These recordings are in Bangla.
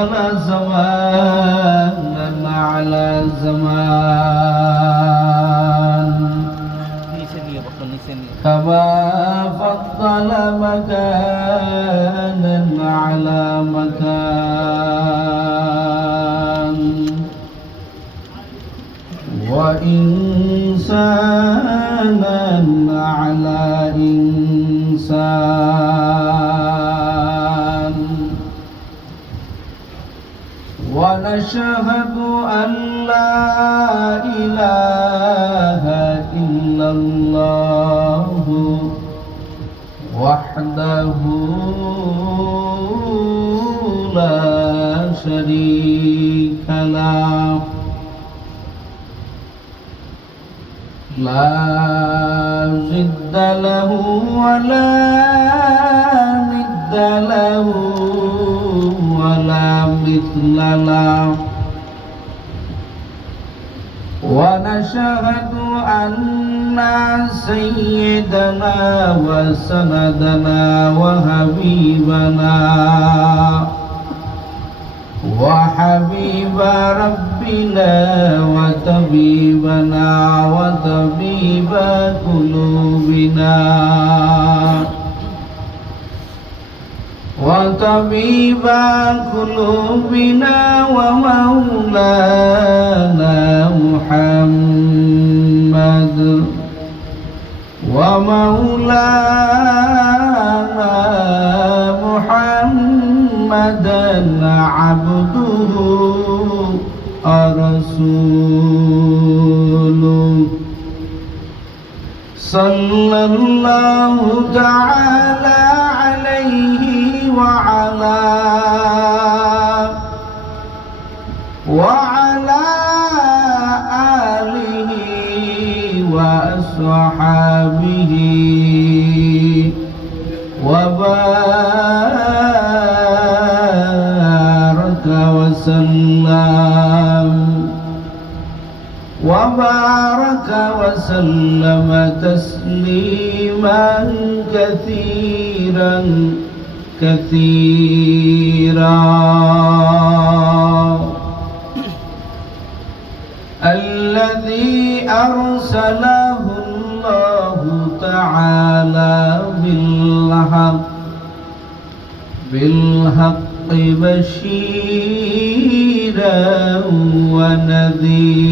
فضل زمانا على زمان كما فضل مكانا على مكان وإنسانا على إنسان ونشهد أن لا إله إلا الله وحده لا شريك له لا ضد له ولا ند له ولا مثل له ونشهد أن سيدنا وسندنا وحبيبنا وحبيب ربنا وطبيبنا وطبيب قلوبنا وطبيب قلوبنا ومولانا محمد ومولانا محمدا عبده ورسوله صلى الله تعالى عليه وعلى آله وأصحابه وبارك وسلم تسليما كثيرا الذي أرسله الله تعالى بالحق بشيرا ونذيرا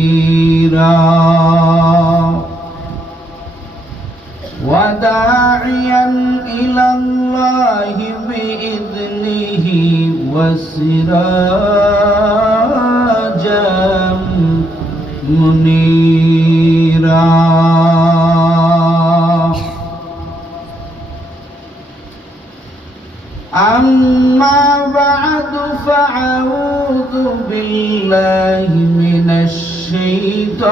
وداعيا إلى الله بإذنه وسراجا منيرا أما بعد فأعوذ بالله من الشيطان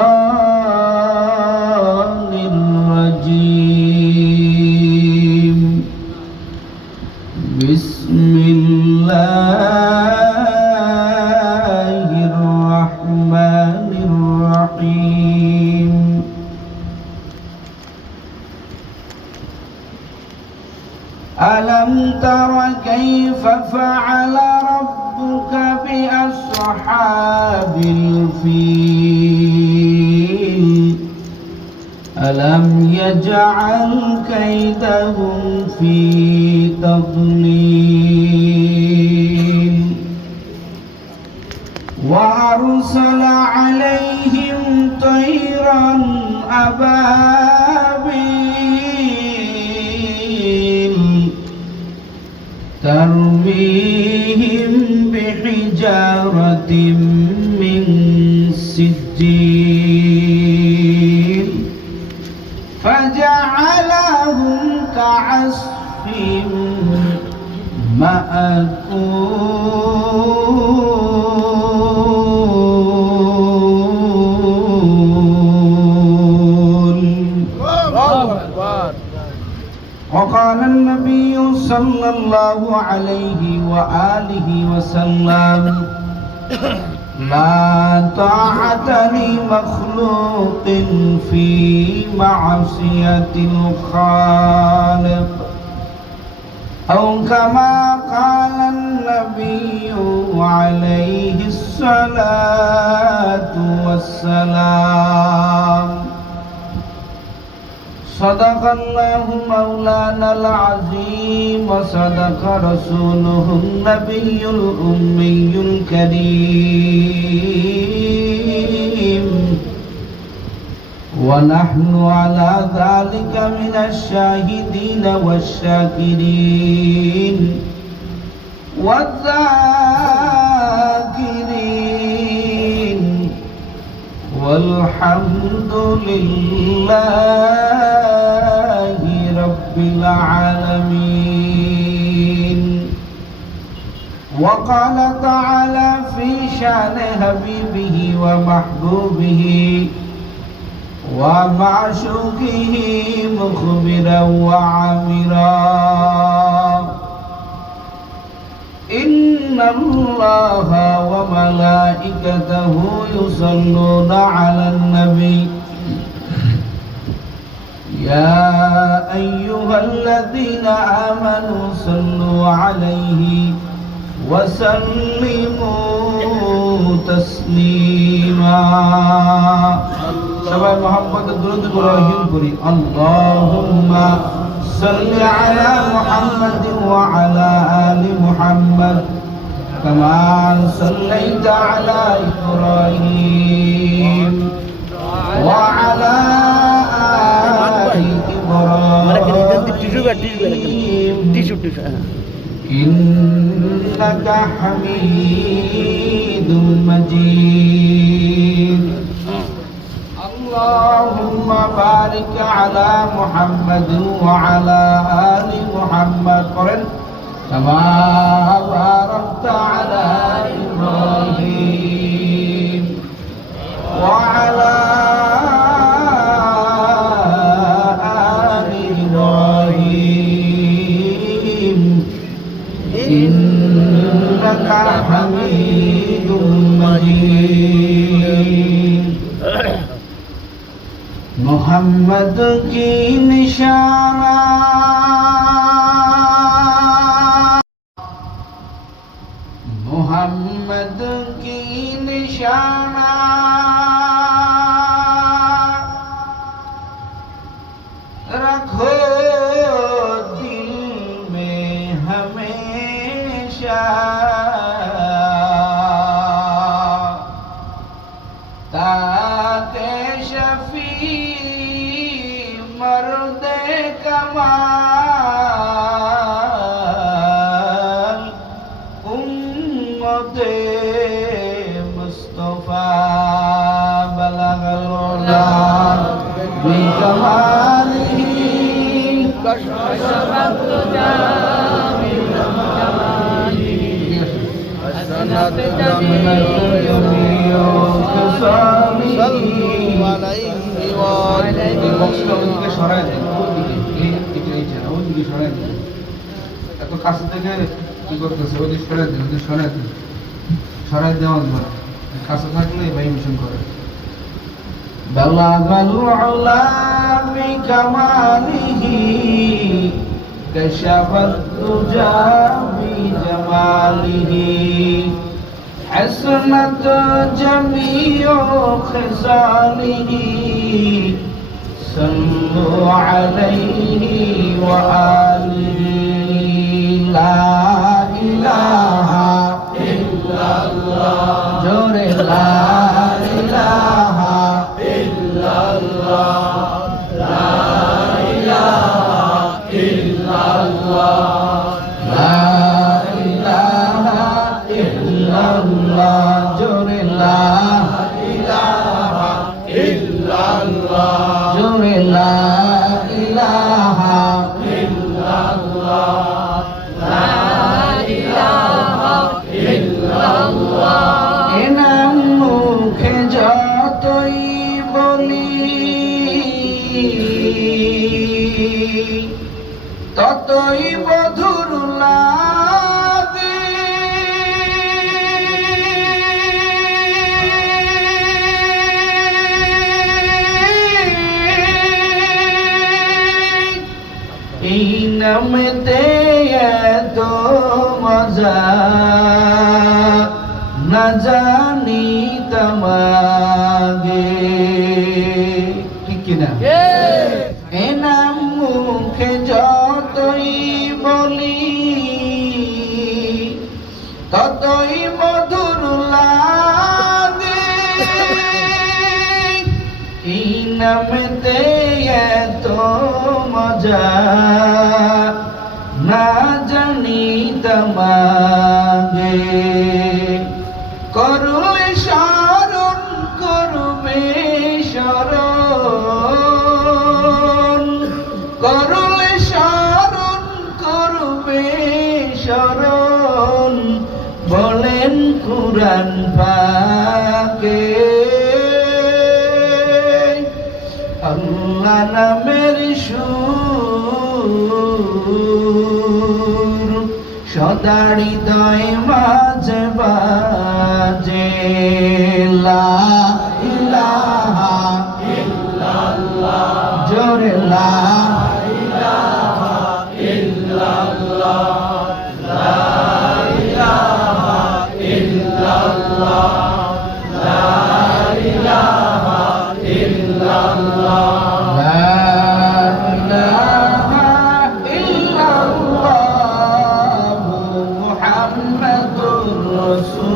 الرجيم بسم الله الرحمن الرحيم ألم تر كيف فعل ربك بأصحاب الفيل ألم يجعل كيدهم في تضليل وأرسل عليهم طيرا أبابيل ترميهم بحجارة من سجيل فجعلهم كعصف مأكول. وقال النبي صلى الله عليه وآله وسلم لا طاعة لمخلوق في معصية الخالق أو كما قال النبي النبي عليه الصلاة والسلام صدق الله مولانا العظيم وصدق رسوله النبي الأمي الكريم ونحن على ذلك من الشاهدين والشاكرين والذاكرين والحمد لله رب العالمين. وقال تعالى في شأن حبيبه ومحبوبه ومعشوقه مخبرا وعامرا إن الله وملائكته يصلون على النبي يا أيها الذين آمنوا صلوا عليه وسلموا تسليما. সবাই মুহাম্মদ দুরূদ ইব্রাহিম করি। আল্লাহুম্মা সাল্লি আলা মুহাম্মাদিন ওয়া আলা আলি মুহাম্মাদ কামা সাল্লাইতা আলা ইব্রাহিম ওয়া আলা আলি ইব্রাহিম ইন্নাকা হামিদুম মাজিদ. اللهم بارك على محمد وعلى آل محمد كما باركت على إبراهيم وعلى آل إبراهيم إنك حميد مجيد. मोहम्मद की निशाना मोहम्मद की निशाना रखो दिल में हमेशा ताके शफी मर्दे कमाल उम्मते मुस्तफा बलगल उला बिकमालिही कशफत जामिल जमालिही हसनत जमीओ खसाली सल्लल्लाहु अलैहि व বক্সটাকে সরায় দেন ওইদিকে সরায় দেন। এত কাছে থেকে কি করতেছে ওইদিকে সরায় দেন, ওইদিকে সরায় দেন, সরায় দেওয়া যাবে কাছে থাকলে ভাই মিশন করে। বালাগাল উলা বিকামালিহি কাশাফাত তুজা বিজামালিহি হাসনাত জামিউ খিসালিহি صلوا عليه وآله لا إله إلا الله جور لا إله إلا الله لا إله إلا الله لا إله إلا الله جور لا إله إلا الله لا إله إلا الله لا إله إلا الله এনাম মুখে যতই বলি ততই মধুর লাগে এই নামেতে এত মজা না জানিতাম আগে, ঠিক কিনা? এ নাম মুখে যতই বলি ততই মধুর লাগে। এই নামেতে এত মজা না জানিতাম আগে। করলে শরণ করবে শরণ, করলে শরণ করবে শরণ, বলেন কুরআন পাকে। আল্লাহ নামের সুর সদা হৃদয় মাঝে বাজে। লা ইলাহা ইল্লাল্লাহ, জোরে লা ইলাহা ইল্লাল্লাহ, লা ইলাহা ইল্লাল্লাহ, লা ইলাহা ইল্লাল্লাহ, লা ইলাহা ইল্লাল্লাহ, মুহাম্মাদুর রাসূলুল্লাহ।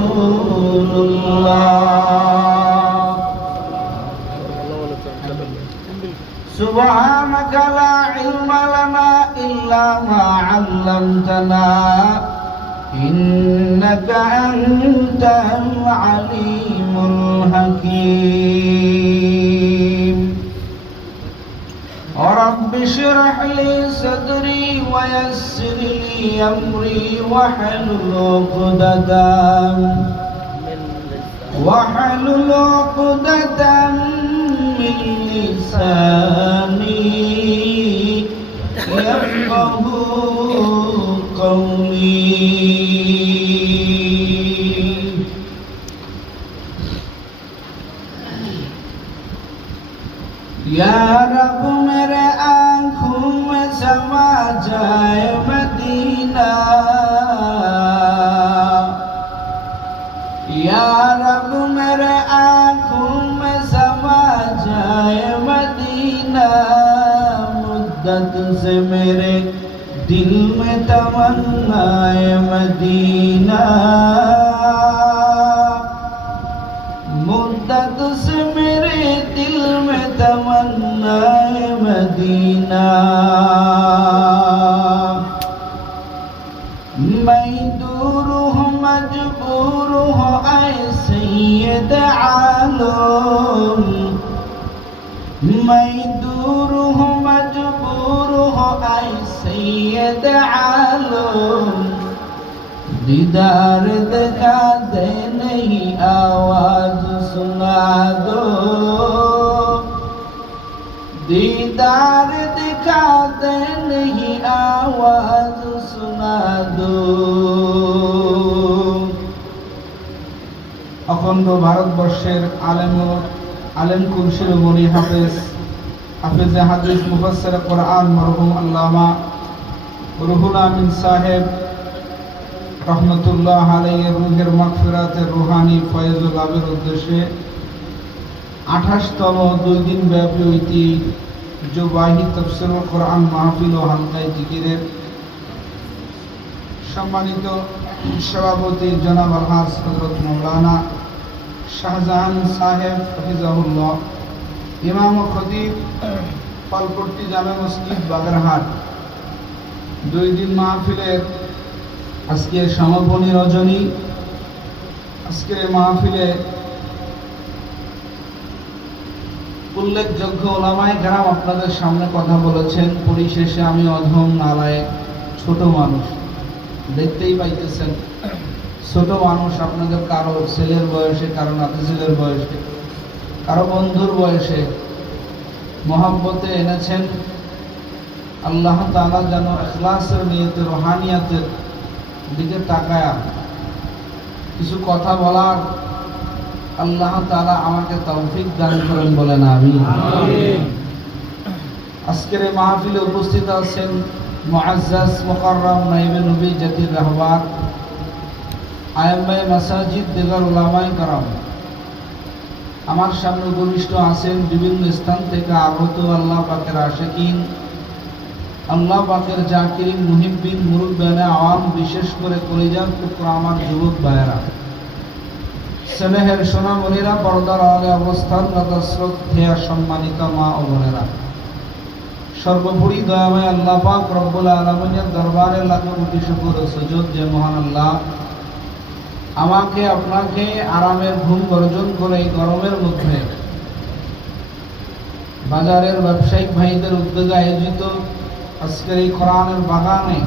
سبحانك لا علم لنا إلا ما علمتنا إنك أنت العليم الحكيم. رب اشرح لي صدري ويسر لي أمري واحلل عقدة من لساني يفقهوا قولي. या रब मेरे आँखों में समा जाए मदीना, या रब मेरे आँखों में समा जाए मदीना, मुद्दत से मेरे दिल में तमन्नाए मदीना, मुद्दत से मेरे दिल में तमन्नाए मदीना। मैं दूर हूँ मजबूर हूँ ऐ सैयद आलम, मैं दूर हूँ मजबूर हूँ ऐ सैयद आलम, दीदार दिखा दे नहीं आवाज सुना दो, दीदार दिखा दे नहीं आवाज सुना दो। अखंड भारतवर्षेर आलेम कुल शिरोमणि हाफेज हादिस मुफस्सिर कुरआन मरहुम अल्लामा रुहुल आमीन साहेब रहमतुल्लाह आलैहिर रूहेर मागफिरातेर रूहानी फयज लाभेर उद्देশ্যে 28তম 2 দিন ব্যাপী ঐতিহ্যবাহী তাফসীরুল কুরআন মাহফিল ও হালকায়ে জিকিরের সম্মানিত সভাপতি জনাব আলহাজ হযরত মাওলানা শাহজাহান সাহেব হাফিজাহুল্লাহ, ইমাম ও খতিব পালপট্টি জামে মসজিদ বাগেরহাট, 2 দিন মাহফিলের আজকের সমাপনী রজনী। আজকের মাহফিলে উল্লেখযোগ্য ওলামায়ে কেরাম আপনাদের সামনে কথা বলেছেন। পরিশেষে আমি অধম নালায়েক ছোট মানুষ, দেখতেই পাইতেছেন ছোট মানুষ, আপনাদের কারো ছেলের বয়সে, কারো নাতিছেলের বয়সে, কারো বন্ধুর বয়সে মহব্বতে এনেছেন। আল্লাহ তাআলা যেন ইখলাসের নিয়তে রুহানিয়াতের দিকে তাকায়া কিছু কথা বলার আল্লাহ তাআলা আমাকে তৌফিক দান করেন, বলেন আমিন। আজকের এই মাহফিলে উপস্থিত আছেন মুআজ্জাজ মুকাররম নায়েবে নবী জাতির রাহবার, আইম্মায়ে মাসাজিদ, দিগার উলামায়ে কেরাম। আমার সামনে উপবিষ্ট আছেন বিভিন্ন স্থান থেকে আগত আল্লাহ পাকের আশিকিন, আল্লাহ পাকের জাকিরিন, মুহিব্বিন, মুরব্বিয়ানে আওয়াম, বিশেষ করে কলিজার টুকরা আমার যুবক ভাইয়েরা, স্নেহের সোনামণিরা, পর্দার আড়ালে অবস্থানরত শ্রদ্ধেয়া সম্মানিতা মা ও বোনেরা, সর্বোপরি দয়াময় আল্লাহ পাক রব্বুল আলামিনের দরবারে লাখো কোটি শুকর ও সুজুদ যে মহান আল্লাহ আমাকে আপনাকে আরামের ঘুম বর্জন করে এই গরমের মধ্যে বাজারের ব্যবসায়িক ভাইদের উদ্যোগে আয়োজিত আজকের এই কোরআনের বাগানে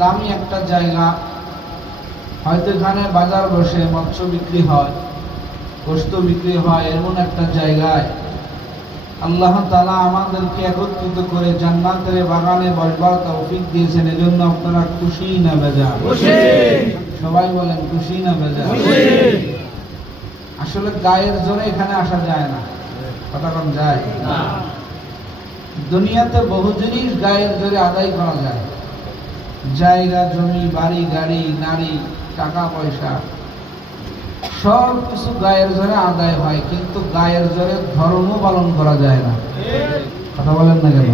দামি একটা জায়গা, হয়তো এখানে বাজার বসে মৎস্য বিক্রি হয়, গোশত বিক্রি হয়, এমন একটা জায়গায় আল্লাহ তাআলা আমাদেরকে একত্রিত করে জান্নাতের বাগানে বসবার তৌফিক দিয়েছেন। এজন্য আপনারা খুশি না বেজার? সবাই বলেন খুশি না বেজার? আসলে গায়ের জোরে এখানে আসা যায় না, কথা কম যায় না। দুনিয়াতে বহু জিনিস গায়ের জোরে আদায় করা যায়, জায়গা, জমি, বাড়ি, গাড়ি, নারী, টাকা পয়সা, সব কিছু গায়ের জোরে আদায় হয়, কিন্তু গায়ের জোরে ধর্ম পালন করা যায় না। কথা বলেন না কেন?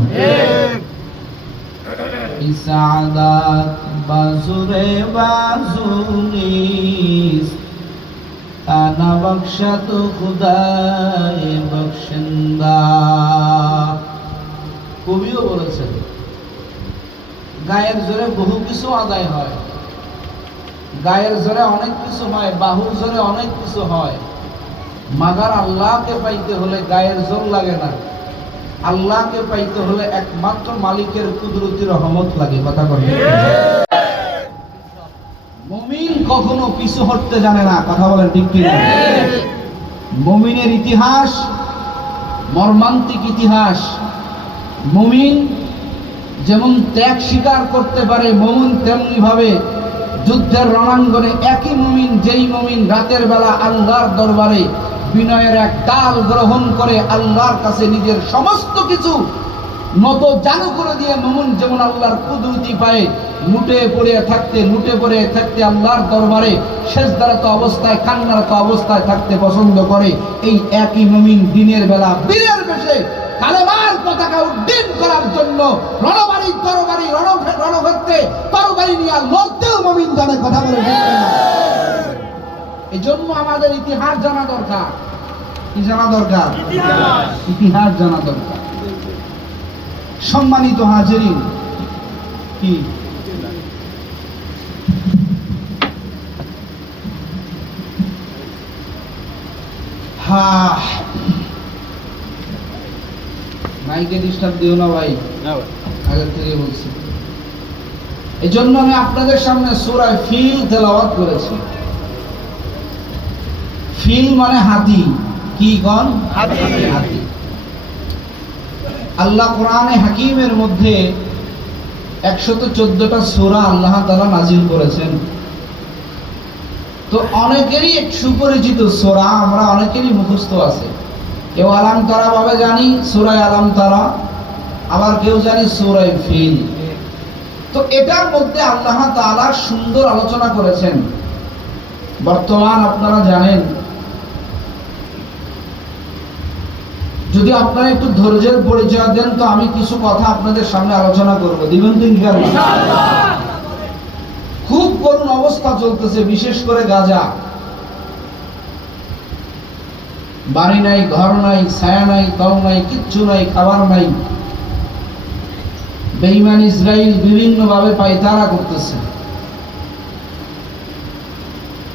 ইসাদাত বাজুরে বাজুনিস আনা বখশত খুদায়ে বখশিন্দা। কবিও বলেছেন গায়ের জোরে বহু কিছু আদায় হয়, গায়ের জোরে অনেক কিছু হয়, বাহুর জোরে অনেক কিছু হয়, মাগার আল্লাহকে পাইতে হলে গায়ের জোর লাগে না। আল্লাহকে পাইতে হলে একমাত্র মালিকের কুদরতি রহমত লাগে। কথা বলেন। মুমিন কখনো পিছু হটতে জানে না। কথা বলেন ঠিক কি না? মুমিনের ইতিহাস মর্মান্তিক ইতিহাস। মুমিন যেমন ত্যাগ স্বীকার করতে পারে, মুমিন তেমনি ভাবে যুদ্ধের রণাঙ্গনে একই মুমিন, যেই মুমিন রাতের বেলা আল্লাহর দরবারে বিনয়ের এক ডাল গ্রহণ করে আল্লাহর কাছে নিজের সমস্ত কিছু নত জানু করে দিয়ে মুমিন যেমন আল্লাহর কুদরতি পায়ে লুটে পড়ে থাকতে আল্লাহর দরবারে সেজদারত অবস্থায়, কান্নারত অবস্থায় থাকতে পছন্দ করে, এই একই মুমিন দিনের বেলা বীরের বেশে কালেমার পতাকা উড্ডীন করার জন্য রণবাড়ি তরবারি রণক্ষেত্রে তরবারি নিয়ে লড়তেও মুমিন জানে। কথা বলে ঠিক না? এই জন্য আমাদের ইতিহাস জানা দরকার। কি জানা দরকার? ইতিহাস জানা দরকার। সম্মানিত হাজিরিন, কি মাইকে ডিস্টার্ব দিও না ভাই, আগে থেকে বলছি। এই জন্য আমি আপনাদের সামনে সূরা ফিল তেলাওয়াত করেছি। ফিল মানে হাতি। কি গণ? হাতি। আল্লাহ কোরআনে হাকিমের মধ্যে 114টা সূরা আল্লাহ তাআলা নাজিল করেছেন। তো অনেকেরই এক সুপরিচিত সূরা, আমরা অনেকেরই মুখস্থ আছে। কেউ আলাম তারা ভাবে জানি সূরা আলাম তারা, আবার কেউ জানি সূরা ফিল। তো এটার মধ্যে আল্লাহ তাআলা সুন্দর আলোচনা করেছেন। বর্তমান আপনারা জানেন, যদি আপনারা একটু ধৈর্যের পরিচয় দেন তো আমি কিছু কথা আপনাদের সামনে আলোচনা করব। দিবেন তো ইনশাআল্লাহ? খুব করুণ অবস্থা চলতেছে, বিশেষ করে গাজা। বাড়ি নাই, ঘর নাই, ছায়া নাই, তল নাই, কিচ্ছু নাই, খাবার নাই। বেঈমান ইসরাইল বিভিন্ন ভাবে পায়তারা করতেছে।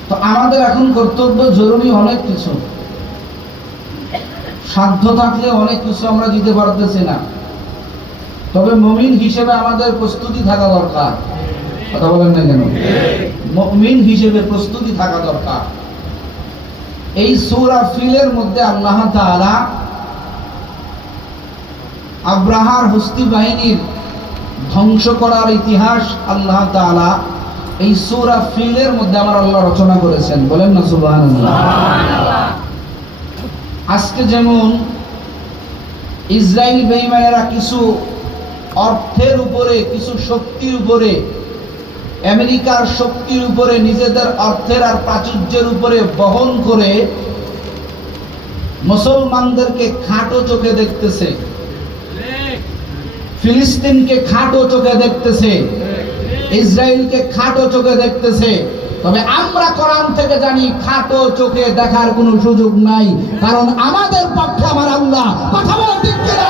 তো আমাদের এখন কর্তব্য জরুরি অনেক কিছু, সাধ্য থাকলে অনেক কিছু আমরা দিতে পারতেছি না। তবে মুমিন হিসেবে আমাদের প্রস্তুতি থাকা দরকার। কথা বলেন না কেন? মুমিন হিসেবে প্রস্তুতি থাকা দরকার। এই সূরা ফিলের মধ্যে আল্লাহ তাআলা আব্রাহার হস্তি বাহিনীর ধ্বংস করার ইতিহাস আল্লাহ তাআলা এই সূরা ফিলের মধ্যে আমার আল্লাহ রচনা করেছেন। বলেন না সুবহানাল্লাহ। আজকে যেমন ইসরায়েল বেঈমানেরা কিছু অর্থের উপরে, কিছু শক্তির উপরে, আমেরিকার শক্তির উপরে, নিজেদের অর্থের আর প্রাচুর্যের উপরে বহন করে মুসলমানদেরকে খাটো চোখে দেখতেছে, ফিলিস্তিনকে খাটো চোখে দেখতেছে, ইসরায়েলকে খাটো চোখে দেখতেছে। তবে আমরা কোরআন থেকে জানি খাটো চোখে দেখার কোনো সুযোগ নাই, কারণ আমাদের পক্ষে আমার আল্লাহ। কথা বলেন ঠিক কিনা?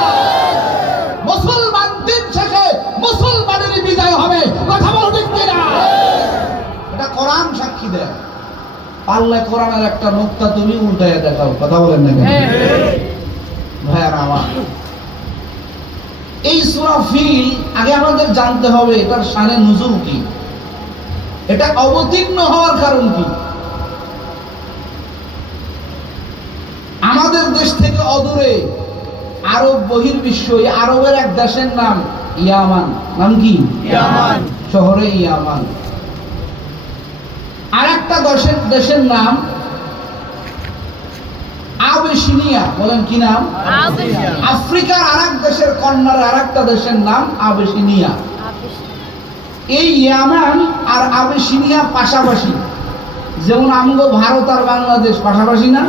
মুসলমান দিন শেষে মুসলমানেরই বিজয় হবে। কথা বলেন ঠিক কিনা? এটা কোরআন সাক্ষী দেয়। পারলে কোরআনের একটা নোক্তা তুমি উল্টাইয়া দেখাও। কথা বলেন না কেন ভাইয়ারা আমার? এই সূরা ফিল আগে আমাদের জানতে হবে এটার শানে নুজুল কি, এটা অবতীর্ণ হওয়ার কারণ কি। আমাদের দেশ থেকে অদূরে আরব বহির্বিশ্ব, আরবের এক দেশের নাম ইয়ামান। নাম কি? ইয়ামান। শহরে ইয়ামান। আর একটা দেশের নাম আবেশিনিয়া। বলেন কি নাম? আফ্রিকার আরেক দেশের কর্নারে আরেকটা দেশের নাম আবেশিনিয়া। এই ইয়ামান আর আবেশিনিয়া পাশাপাশি, যেমন আমগো ভারত আর বাংলাদেশ পাশাপাশি না?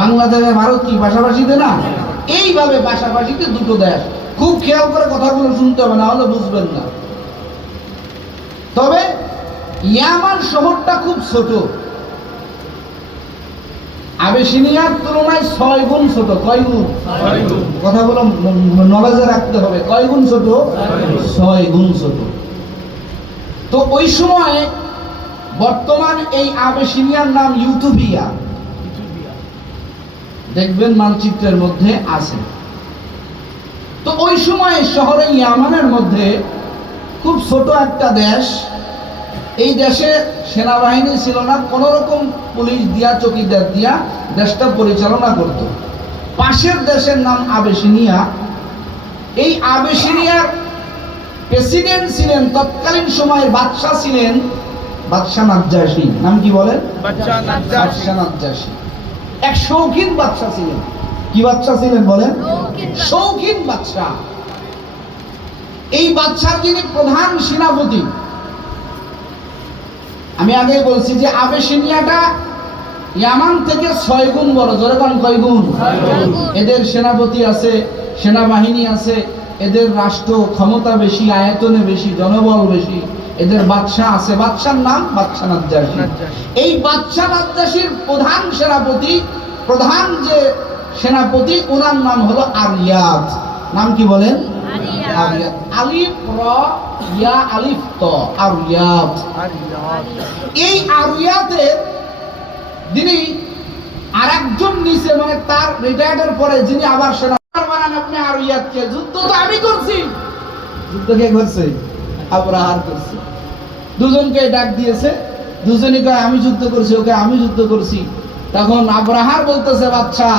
বাংলাদেশ আর ভারত কি পাশাপাশিতে না? এইভাবে পাশাপাশিতে দুটো দেশ। খুব খেয়াল করে কথাগুলো শুনতে হবে, না হলে বুঝবেন না। তবে ইয়ামান শহরটা খুব ছোট, আবেশিনিয়ার তুলনায় 6 গুণ ছোট। কয় গুণ? কথাগুলো নলেজে রাখতে হবে। কয় গুণ ছোট? 6 গুণ ছোট। তো ওই সময় বর্তমান এই আবেশিনিয়ার নাম ইউথোপিয়া, দেখবেন মানচিত্রের মধ্যে আছে। তো ওই সময় শহরে ইয়ামানের মধ্যে খুব ছোট একটা দেশ। এই দেশে সেনাবাহিনী ছিল না, কোন রকম পুলিশ দিয়া, চকিদার দিয়া দেশটা পরিচালনা করত। পাশের দেশের নাম আবেশিনিয়া। এই আবেশিনিয়ার প্রেসিডেন্ট ছিলেন, তৎকালীন সময়ের বাদশা ছিলেন বাদশা নাজ্জাশী। নাম কি বলেন? বাদশা নাজ্জাশী। এক শৌখিন বাদশা ছিলেন। কি বাদশা ছিলেন বলেন? শৌখিন বাদশা। এই বাদশার যিনি প্রধান সেনাপতি, আমি আগে বলছি যে আবেশিনিয়াটা ইয়ামান থেকে 6 গুণ বড়। জোরে কোন কয় গুণ? এদের সেনাপতি আছে, সেনাবাহিনী আছে, এদের রাষ্ট্র ক্ষমতা বেশি, আয়তনে বেশি, জনবল বেশি। এদের বাদশা আছে, বাদশার নাম বাদশা নাজ্জাশী। এই বাদশা নাজ্জাশীর প্রধান সেনাপতি, প্রধান যে সেনাপতি, ওনার নাম হলো আরিয়াত। নাম কি বলেন? আরিয়াত। আলিফ র ইয়া আলিফ ত, আরিয়াত। এই আরিয়াতের যিনি আরেকজন নিচে, মানে তার রিটায়ার্ডের পরে যিনি আবার সেনা বানান, আপনি আরিয়াতকে। যুদ্ধ তো আমি করছি। যুদ্ধ কে করছে? আবরাহার করছে। দুজনকে ডাক দিয়েছে, দুজনই কয় আমি যুদ্ধ করছি, ওকে আমি যুদ্ধ করছি। তখন আবরাহার বলতেছে, বাচ্চা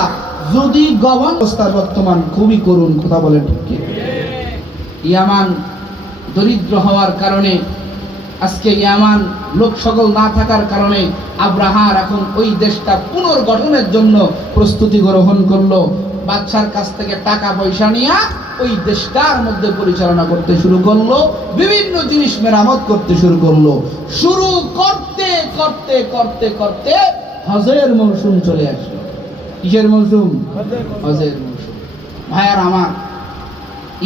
যদি গভর্ন অবস্থা বর্তমান খুবই করুণ। কথা বলে ঠিক। ইয়ামান দরিদ্র হওয়ার কারণে, আজকে ইয়ামান লোক সকল না থাকার কারণে আবরাহার এখন ওই দেশটা পুনর্গঠনের জন্য প্রস্তুতি গ্রহণ করলো। বাদশার কাছ থেকে টাকা পয়সা নিয়ে ওই দেশটার মধ্যে পরিচালনা করতে শুরু করলো, বিভিন্ন জিনিস মেরামত করতে শুরু করলো। শুরু করতে করতে করতে করতে হজের মৌসুম চলে আসলো। কিসের মৌসুম? হজের মৌসুম। ভাইয়ার আমার,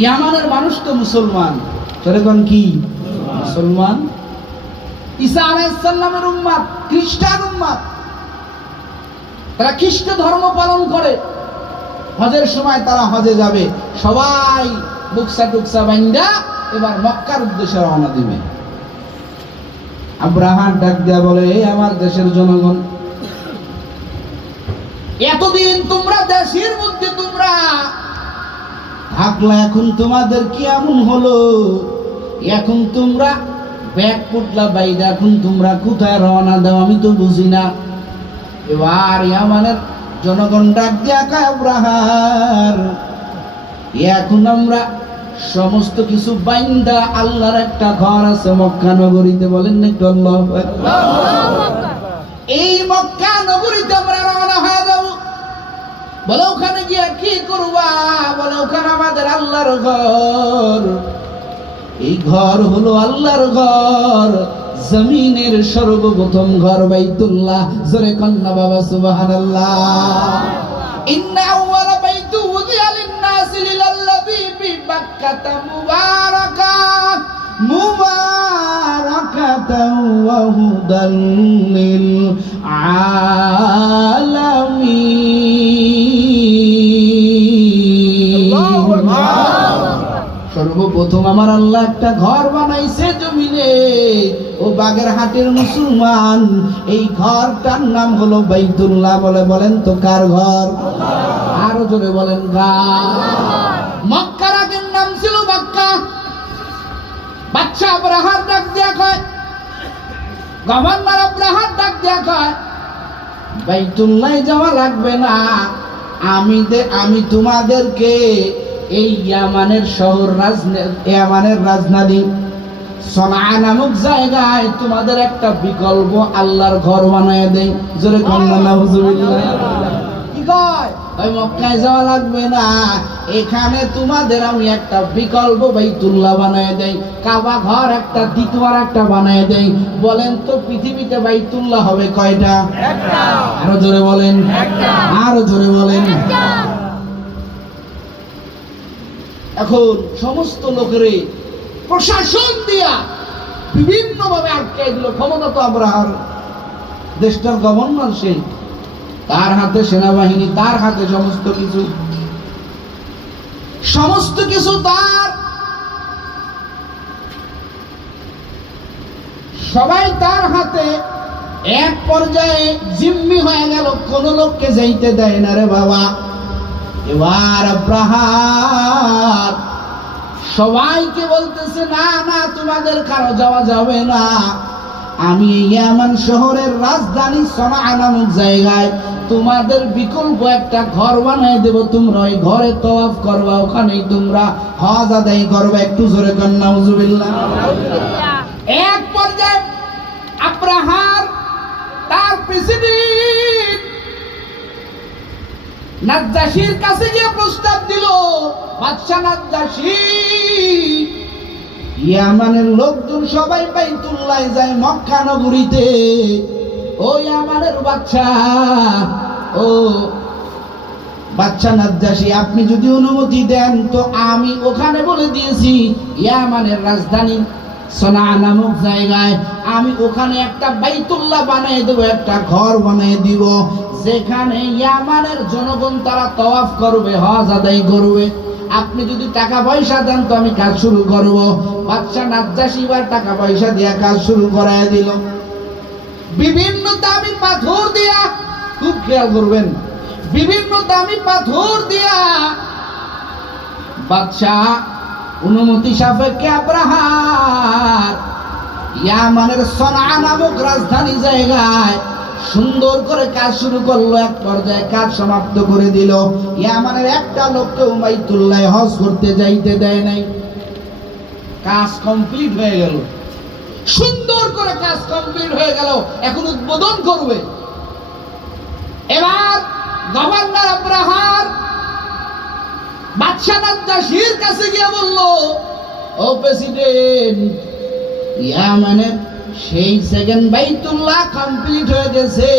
ইয়ামানের মানুষ তো মুসলমান। তখন কি মুসলমান? ঈসা আলাইহিস সালামের উম্মত, খ্রিস্টান উম্মত। তারা খ্রিস্ট ধর্ম পালন করে। হজের সময় তারা হজে যাবে, সবাই বুকসা টুকসা বাইন্দা এবার মক্কার উদ্দেশ্যে রওনা দিবে। আব্রাহাম ডাক দিয়া বলে, এই আমার দেশের জনগণ, এতদিন তোমরা দেশের মধ্যে তোমরা থাকলা, এখন তোমাদের কি এমন হলো? এখন তোমরা ব্যাগ পুটলা বাইদা, এখন তোমরা কোথায় রওনা দাও আমি তো বুঝি না। এবার ইয়ামানের জনগণ ডাক দিয়া কয়, আব্রাহার, এখন আমরা সমস্ত কিছু বাইন্দা আল্লাহর একটা ঘর আছে মক্কা নগরীতে। বলেন না একটু আল্লাহু আকবার। এই মক্কা নগরীতে আমরা রওনা হয়ে যাব। বলে ওখানে গিয়ে কি করবা? বলে ওখানে আমাদের আল্লাহর ঘর, এই ঘর হলো আল্লাহর ঘর, জমিনের সর্বপ্রথম ঘর বাইতুল্লাহ। জোরে কন্না বাবা সুবহানাল্লাহ। ইন্না আউওয়ালা বাইতু উযিয়া লিন-নাসি লিল্লাযী বিবাক্কাতা মুবারাকাতাও ওয়া হুদাল লিল আলামিন। সর্বপ্রথম আমার আল্লাহ একটা ঘর বানাইছে জমিনে। ও বাগেরহাটের মুসলমান, এই ঘরটার নাম হলো বাইতুল্লাহ। বলেন তো কার ঘর? আরো জোরে বলেন মক্কার আগের নাম ছিল মক্কা। বাদশা আব্রাহার ডাক দিয়া কয়, গভর্নর আব্রাহার ডাক দিয়া কয়, বাইতুল্লাহ যাওয়া লাগবে না, আমি তোমাদেরকে এই ইয়ামানের শহর ইয়ামানের রাজধানী সনা নামক জায়গায় তোমাদের একটা বিকল্প আল্লাহর ঘর বানায় দেই। জোরে কন্যা নাউজুবিল্লাহ। কি কয়? ওই মক্কায় যাওয়া লাগবে না, এখানে তোমাদের আমি একটা বিকল্প বাইতুল্লাহ বানায় দেই, কাবা ঘর একটা দ্বিতীয় একটা বানায় দেই। বলেন তো পৃথিবীতে বাইতুল্লাহ হবে কয়টা? একটা। আরো জোরে বলেন, একটা। আরো জোরে বলেন, একটা। এখন সমস্ত লোকেরে প্রশাসন দিয়া বিভিন্ন ভাবে আটকে দিল। ক্ষমতা তো আব্রাহার, দেশটার গভর্নর সেই, তার হাতে সেনাবাহিনী, তার হাতে সমস্ত কিছু তার, সবাই তার হাতে। এক পর্যায়ে জিম্মি হয়ে গেল, কোন লোককে যাইতে দেয় না রে বাবা। এবার আব্রাহার সবাইকে বলতেছে, না না, তোমাদের কারো যাওয়া যাবে না, আমি ইয়ামান শহরের রাজধানী সনা নামক জায়গায় তোমাদের বিকল্প একটা ঘর বানায় দেব, তোমরা ওই ঘরে তওয়াফ করবা, ওখানেই তোমরা হজ আদায় করবা। একটু জোরে কর নাউজুবিল্লাহ। এক পর্যায়ে আব্রাহার তার প্রেসিডেন্ট নাজ্জাশীর কাছে গিয়ে প্রস্তাব দিল, বাদশা নাজ্জাশী, ইয়ামানের লোকজন সবাই বাইতুল্লাহ যায় মক্কা নগরীতে। ও ইয়ামানের বাদশা নাজ্জাশী, আপনি যদি অনুমতি দেন তো আমি ওখানে বলে দিয়েছি ইয়ামানের রাজধানী সনা নামক জায়গায় আমি ওখানে একটা বাইতুল্লাহ বানিয়ে দেব, একটা ঘর বানিয়ে দিব, যেখানে ইয়ামানের জনগণ তারা তওয়াফ করবে, হজ আদায় করবে। আপনি যদি টাকা পয়সা দেন তো আমি কাজ শুরু করব। বাদশা নাজ্জাশী এবার টাকা পয়সা দিয়া কাজ শুরু করায় দিল। বিভিন্ন দামি পাথর দিয়া, খুব খেয়াল করবেন, বিভিন্ন দামি পাথর দিয়া বাদশা অনুমতি সাপেক্ষে আব্রাহার ইয়ামানের সনা নামক রাজধানী জায়গায় সুন্দর করে কাজ শুরু করলো। এক পর্যায়ে কাজ সমাপ্ত করে দিল। ইয়ামানের একটা লোককে বাইতুল্লাহ হজ করতে যাইতে দেয় নাই। কাজ কমপ্লিট হয়ে গেল, সুন্দর করে কাজ কমপ্লিট হয়ে গেল, এখন উদ্বোধন করবে। এবার গভর্নর আব্রাহার বাদশা নাজ্জাশীর কাছে গিয়ে বলল, ও প্রেসিডেন্ট, ইয়ামানের সেই সেকেন্ড বাইতুল্লাহ কমপ্লিট হয়ে গেছে,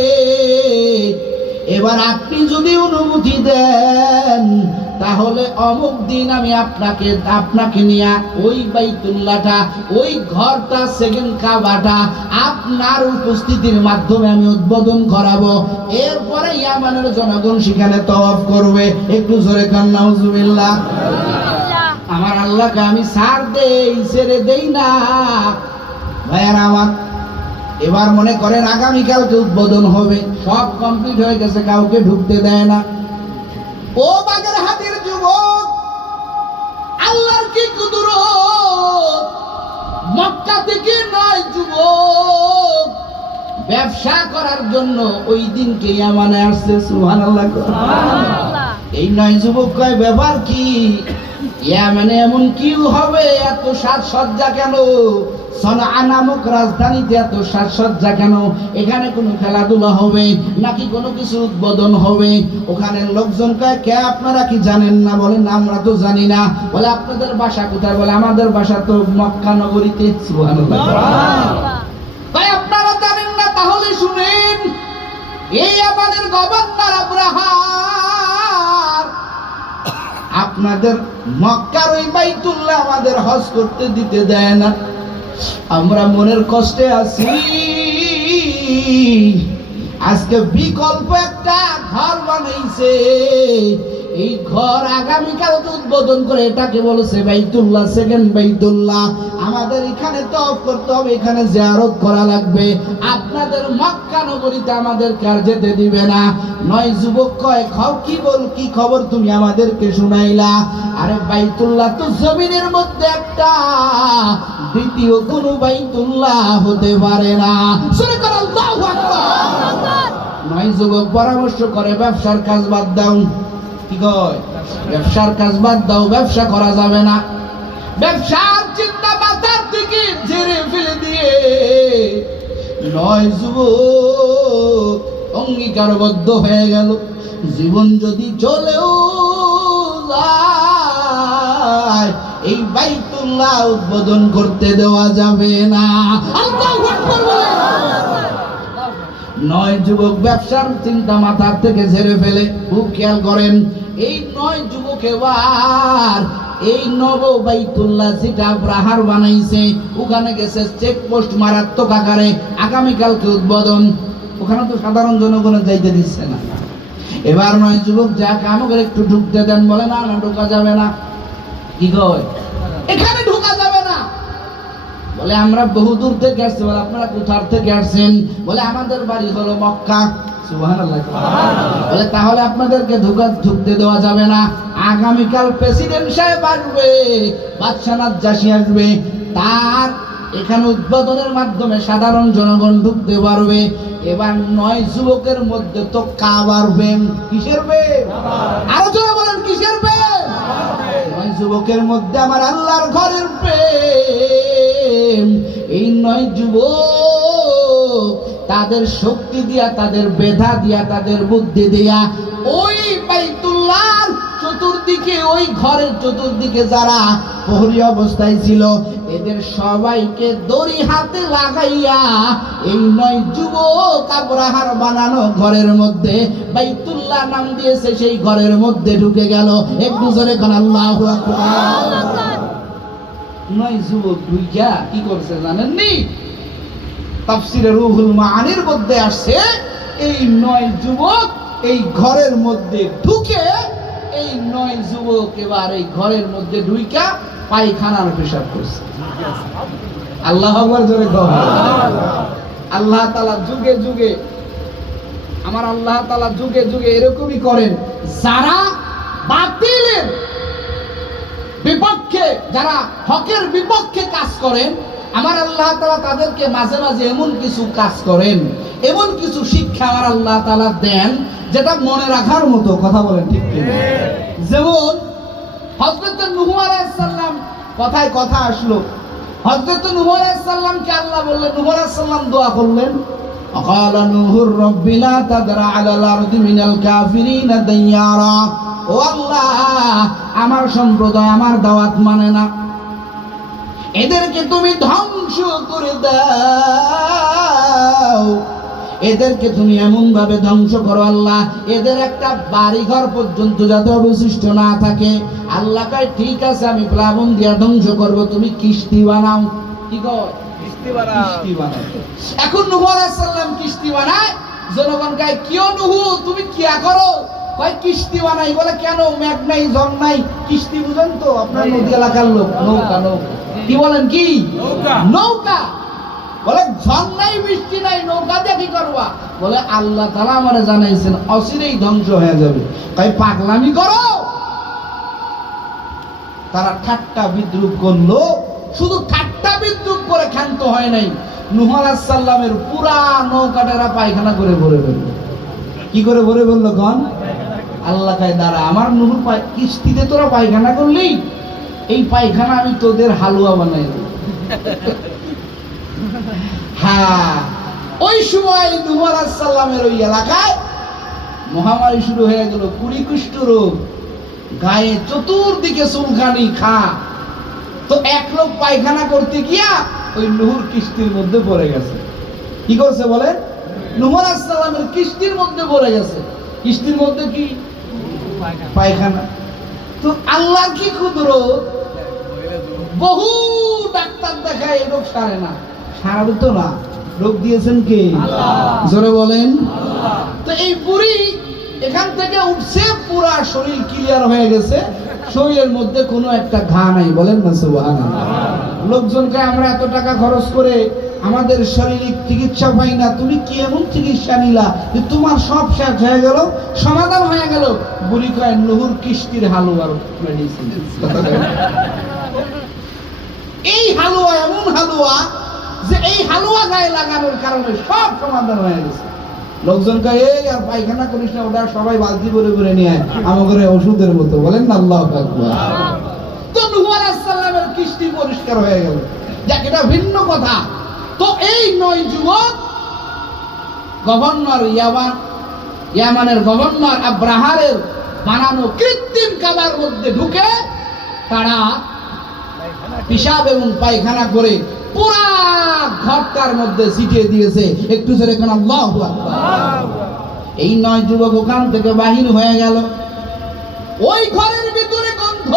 এবার আপনি যদি অনুমতি দেন তাহলে অমুক দিন আমি আপনাকে নিয়ে ওই বাইতুল্লাহটা, ওই ঘরটা, সেকেন্ড কাবাটা আপনার উপস্থিতির মাধ্যমে আমি উদ্বোধন করাবো। এরপরে ইয়ামানের জনগণ সেখানে তওয়াফ করবে। একটু জোরে কান নাউজুবিল্লাহ। আমার আল্লাহকে আমি ছেড়ে দেই না ভাইয়ার আমার। এবার মনে করেন আগামীকালকে উদ্বোধন হবে, সব কমপ্লিট হয়ে গেছে, কাউকে ঢুকতে দেয় না। ও বাগেরহাটের যুবক, আল্লাহর কি কুদরত! মক্কা থেকে নয় যুবক ব্যবসা করার জন্য ওই দিনকে ইয়ামানে আসছে। সুবহানাল্লাহ। এই নয় যুবক কয়, ব্যাপার কি? ইয়ামানে এমন কি হবে, এত সাজসজ্জা কেন? সনআ নামক রাজধানীতে এত সাজসজ্জা কেন? এখানে কোনো খেলাধুলা হবে নাকি কোনো কিছু উদ্বোধন হবে? ওখানে লোকজন কয়, কে আপনারা কি জানেন না? বলেন আমরা তো জানি না। বলে আপনাদের বাসা কোথায়? বলে আমাদের বাসা তো মক্কা নগরীতে। সুবহানাল্লাহ। ভাই আপনারা জানেন না? তাহলে শুনেন, এই আমাদের গভর্নর আব্রাহা আপনাদের মক্কার ওই বাইতুল্লাহ আমাদের হজ করতে দিতে দেয় না। আমরা মনের কষ্টে আছি। আজকে বিকল্প একটা ঘর বানাইছে। এই ঘর আগামীকাল উদ্বোধন করে এটাকে বলেছে বাইতুল্লাহ, সেকেন্ড বাইতুল্লাহ। আমাদের এখানে তওয়াফ করতে হবে, এখানে জিয়ারত করা লাগবে। আপনাদের মক্কা নগরীতে আমাদেরকে আর যেতে দিবে না। নয় যুবক কয়, খাও কি বল, কি খবর তুমি আমাদেরকে শুনাইলা? আরে বাইতুল্লাহ তো জমিনের মধ্যে একটা, দ্বিতীয় কোনো বাইতুল্লাহ হতে পারে না। শুনে কর আল্লাহু আকবার। নয় যুবক পরামর্শ করে, ব্যবসার কাজ বাদ দাও। কি কয়? ব্যবসার কাজ বাদ দাও, ব্যবসা করা যাবে না। ব্যবসার চিন্তা মাথার থেকে ঝেড়ে ফেলে দিয়ে নয় যুবক অঙ্গীকারবদ্ধ হয়ে গেল, জীবন যদি চলেও যায় এই বাইতুল্লাহ উদ্বোধন করতে দেওয়া যাবে না। আল্লাহু আকবার বলে। নয় যুবক ব্যবসার চিন্তা মাথার থেকে ঝেড়ে ফেলে। খুব খেয়াল করেন, এই নয় যুবক এবার এই নব বাইতুল্লাহ যেটা আব্রাহার বানাইছে ওখানে গেছে, চেকপোস্ট মারাত্মক আকারে। আগামীকালকে উদ্বোধন। ওখানে তো সাধারণ জনগণের যাইতে দিচ্ছে না। এবার নয় যুবক, যা কাম করে একটু ঢুকতে দেন। বলে না না, ঢোকা যাবে না। কি কয়? এখানে ঢোকা যাবে না। বলে আমরা বহু দূর থেকে আসছি। বলে আপনারা কোথার থেকে আসছেন? বলে আমাদের বাড়ি হলো মক্কা। সুবহানাল্লাহ। বলে তাহলে আপনাদেরকে ঢুকতে দেওয়া যাবে না। আগামীকাল প্রেসিডেন্ট সাহেব আসবে, বাদশা নাজ্জাশী আসবে, তার এখানে উদ্বোধনের মাধ্যমে সাধারণ জনগণ ঢুকতে পারবে। এবার নয় যুবকের মধ্যে তো কাবার প্রেম। কিসের প্রেম? আরো জোরে বলেন, কিসের প্রেম? নয় যুবকের মধ্যে আমার আল্লাহর ঘরের প্রেম। এই নয় যুবক তাদের শক্তি দিয়া, তাদের বেধা দিয়া, তাদের বুদ্ধি দিয়া ওই বাইতুল্লাহর চতুর্দিকে, ওই ঘরের চতুর্দিকে যারা প্রহরী অবস্থায় ছিল এদের সবাইকে দড়ি হাতে লাগাইয়া এই নয় যুবক আব্রাহার বানানো ঘরের মধ্যে, বাইতুল্লাহ নাম দিয়েছে সেই ঘরের মধ্যে ঢুকে গেল। একটু জোরে কোন আল্লাহু আকবার। নয় যুবক ঢুইকা কি করছে জানেননি? তাফসীরে রুহুল মাআনির মধ্যে আসছে, এই নয় যুবক এই ঘরের মধ্যে ঢুকে, এই নয় যুবক এবার এই ঘরের মধ্যে ঢুইকা পায়খানার পেশাব করছে। আল্লাহু আকবার, জোরে কও। আল্লাহ তাআলা যুগে যুগে, আমার আল্লাহ তাআলা যুগে যুগে এরকমই করেন। যারা বাতিলের বিপক্ষে, যারা হকের বিপক্ষে কাজ করেন, আমার আল্লাহ তাআলা তাদেরকে মাঝে মাঝে এমন কিছু কাজ করেন, এমন কিছু শিক্ষা আমার আল্লাহ তাআলা দেন যেটা মনে রাখার মতো। কথা বলেন ঠিক কি? যেমন হযরত নূহ আলাইহিস সালাম, কথায় কথা আসলো, হযরত নূহ আলাইহিস সালামকে আল্লাহ বললেন, নূহ আলাইহিস সালাম দোয়া করলেন, আকালা নূহুর রাব্বি লা তাদরা আলাল আরদি মিনাল কাফিরিনা দাইয়ারা। ও আল্লাহ, আমার সম্প্রদায় আমার দাওয়াত মানে না, এদেরকে তুমি ধ্বংস করে দাও, এদেরকে তুমি এমন ভাবে ধ্বংস করো আল্লাহ, এদের একটা বাড়ি ঘর পর্যন্ত যাতে অবশিষ্ট না থাকে। আল্লাহ কয় ঠিক আছে, আমি প্লাবন দিয়া ধ্বংস করব, তুমি কিস্তি বানাও। কি কয়? কিস্তি বানাও। কিস্তি বানাও। এখন নূহ আলাইহিস সালাম কিস্তি বানায়। জনগণ কয়, কিও নূহ তুমি কিয়া করো? কয় কিস্তি বানাই। বলে কেন? মেঘ নাই, ঝড় নাই, কিস্তি বুঝেন তো আপনার নদী এলাকার লোক। নৌকা। নৌকা কি বলেন? কি নৌকা? নৌকা। বলে ঝড় নাই, বৃষ্টি নাই, নৌকা দিয়ে কি করবা? বলে আল্লাহ তাআলা আমারে জানাইছেন অচিরেই ধ্বংস হয়ে যাবে। কয় পাগলামি করো। তারা ঠাট্টা বিদ্রুপ করলো। শুধু ঠাট্টা বিদ্রুপ করে ক্ষান্ত হয় নাই, নূহ আলাইহিস সালামের পুরা নৌকাটারা পায়খানা করে ভরে ফেললো। কি করে ভরে ফেললো? কোন আল্লাহ কয় দাঁড়া, আমার নূহ কিস্তিতে তোরা পায়খানা করলি, এই পায়খানা আমি তোদের হালুয়া বানাই দেব। হ্যাঁ, ওই সময় নূহ আলাইহিস সালামের ওই এলাকায় মহামারী শুরু হয়ে গেল, কুষ্ঠ রোগ, গায়ে চতুর্দিকে চুলকানি খা। তো এক লোক পায়খানা করতে গিয়া ওই নূহর কিস্তির মধ্যে পড়ে গেছে। কি করছে বলে? নূহ আলাইহিস সালামের কিস্তির মধ্যে পড়ে গেছে। কিস্তির মধ্যে কি? পায়খানা। তো আল্লাহর কি কুদরত, বহু ডাক্তার দেখায় এই রোগ সারে না। সারাবে তো না, রোগ দিয়েছেন কে? জোরে বলেন। তো এই বুড়ি এখান থেকে উঠছে, পুরা শরীর ক্লিয়ার হয়ে গেছে, শরীরের মধ্যে কোনো একটা ঘা নাই। বলেন না সুবহানাল্লাহ। লোকজনকে আমরা এত টাকা খরচ করে আমাদের শারীরিক চিকিৎসা পাই না, তুমি কি এমন চিকিৎসা নিলা যে তোমার সব শেষ হয়ে গেল, সমাধান হয়ে গেল? বুড়ি কয় নূহর কিস্তির হালুয়ার মেডিসিন। এই হালুয়া এমন হালুয়া যে এই হালুয়া গায়ে লাগানোর কারণে সব সমাধান হয়ে গেছে। লোকজন কয় এই আর পায়খানা করিস না, ওটা সবাই বালতি করে করে নিয়ে আমাদের ওষুধের মতো। বলেন না আল্লাহু আকবার। তো নূহ আলাইহিস সালামের কিস্তি পরিষ্কার হয়ে গেল, যাক এটা ভিন্ন কথা। তো এই 9 যুবক গভর্নর ইয়ামানের গভর্নর আব্রাহারের বানানো কৃত্রিম কাবার মধ্যে ঢুকে তারা পিশাব এবং পায়খানা করে পুরা ঘরটার মধ্যে ছিটিয়ে দিয়েছে। একটু জোরে কোন আল্লাহু আকবার। এই 9 যুবক ওখান থেকে বাহির হয়ে গেল। ওই ঘরের ভিতরে গন্ধ।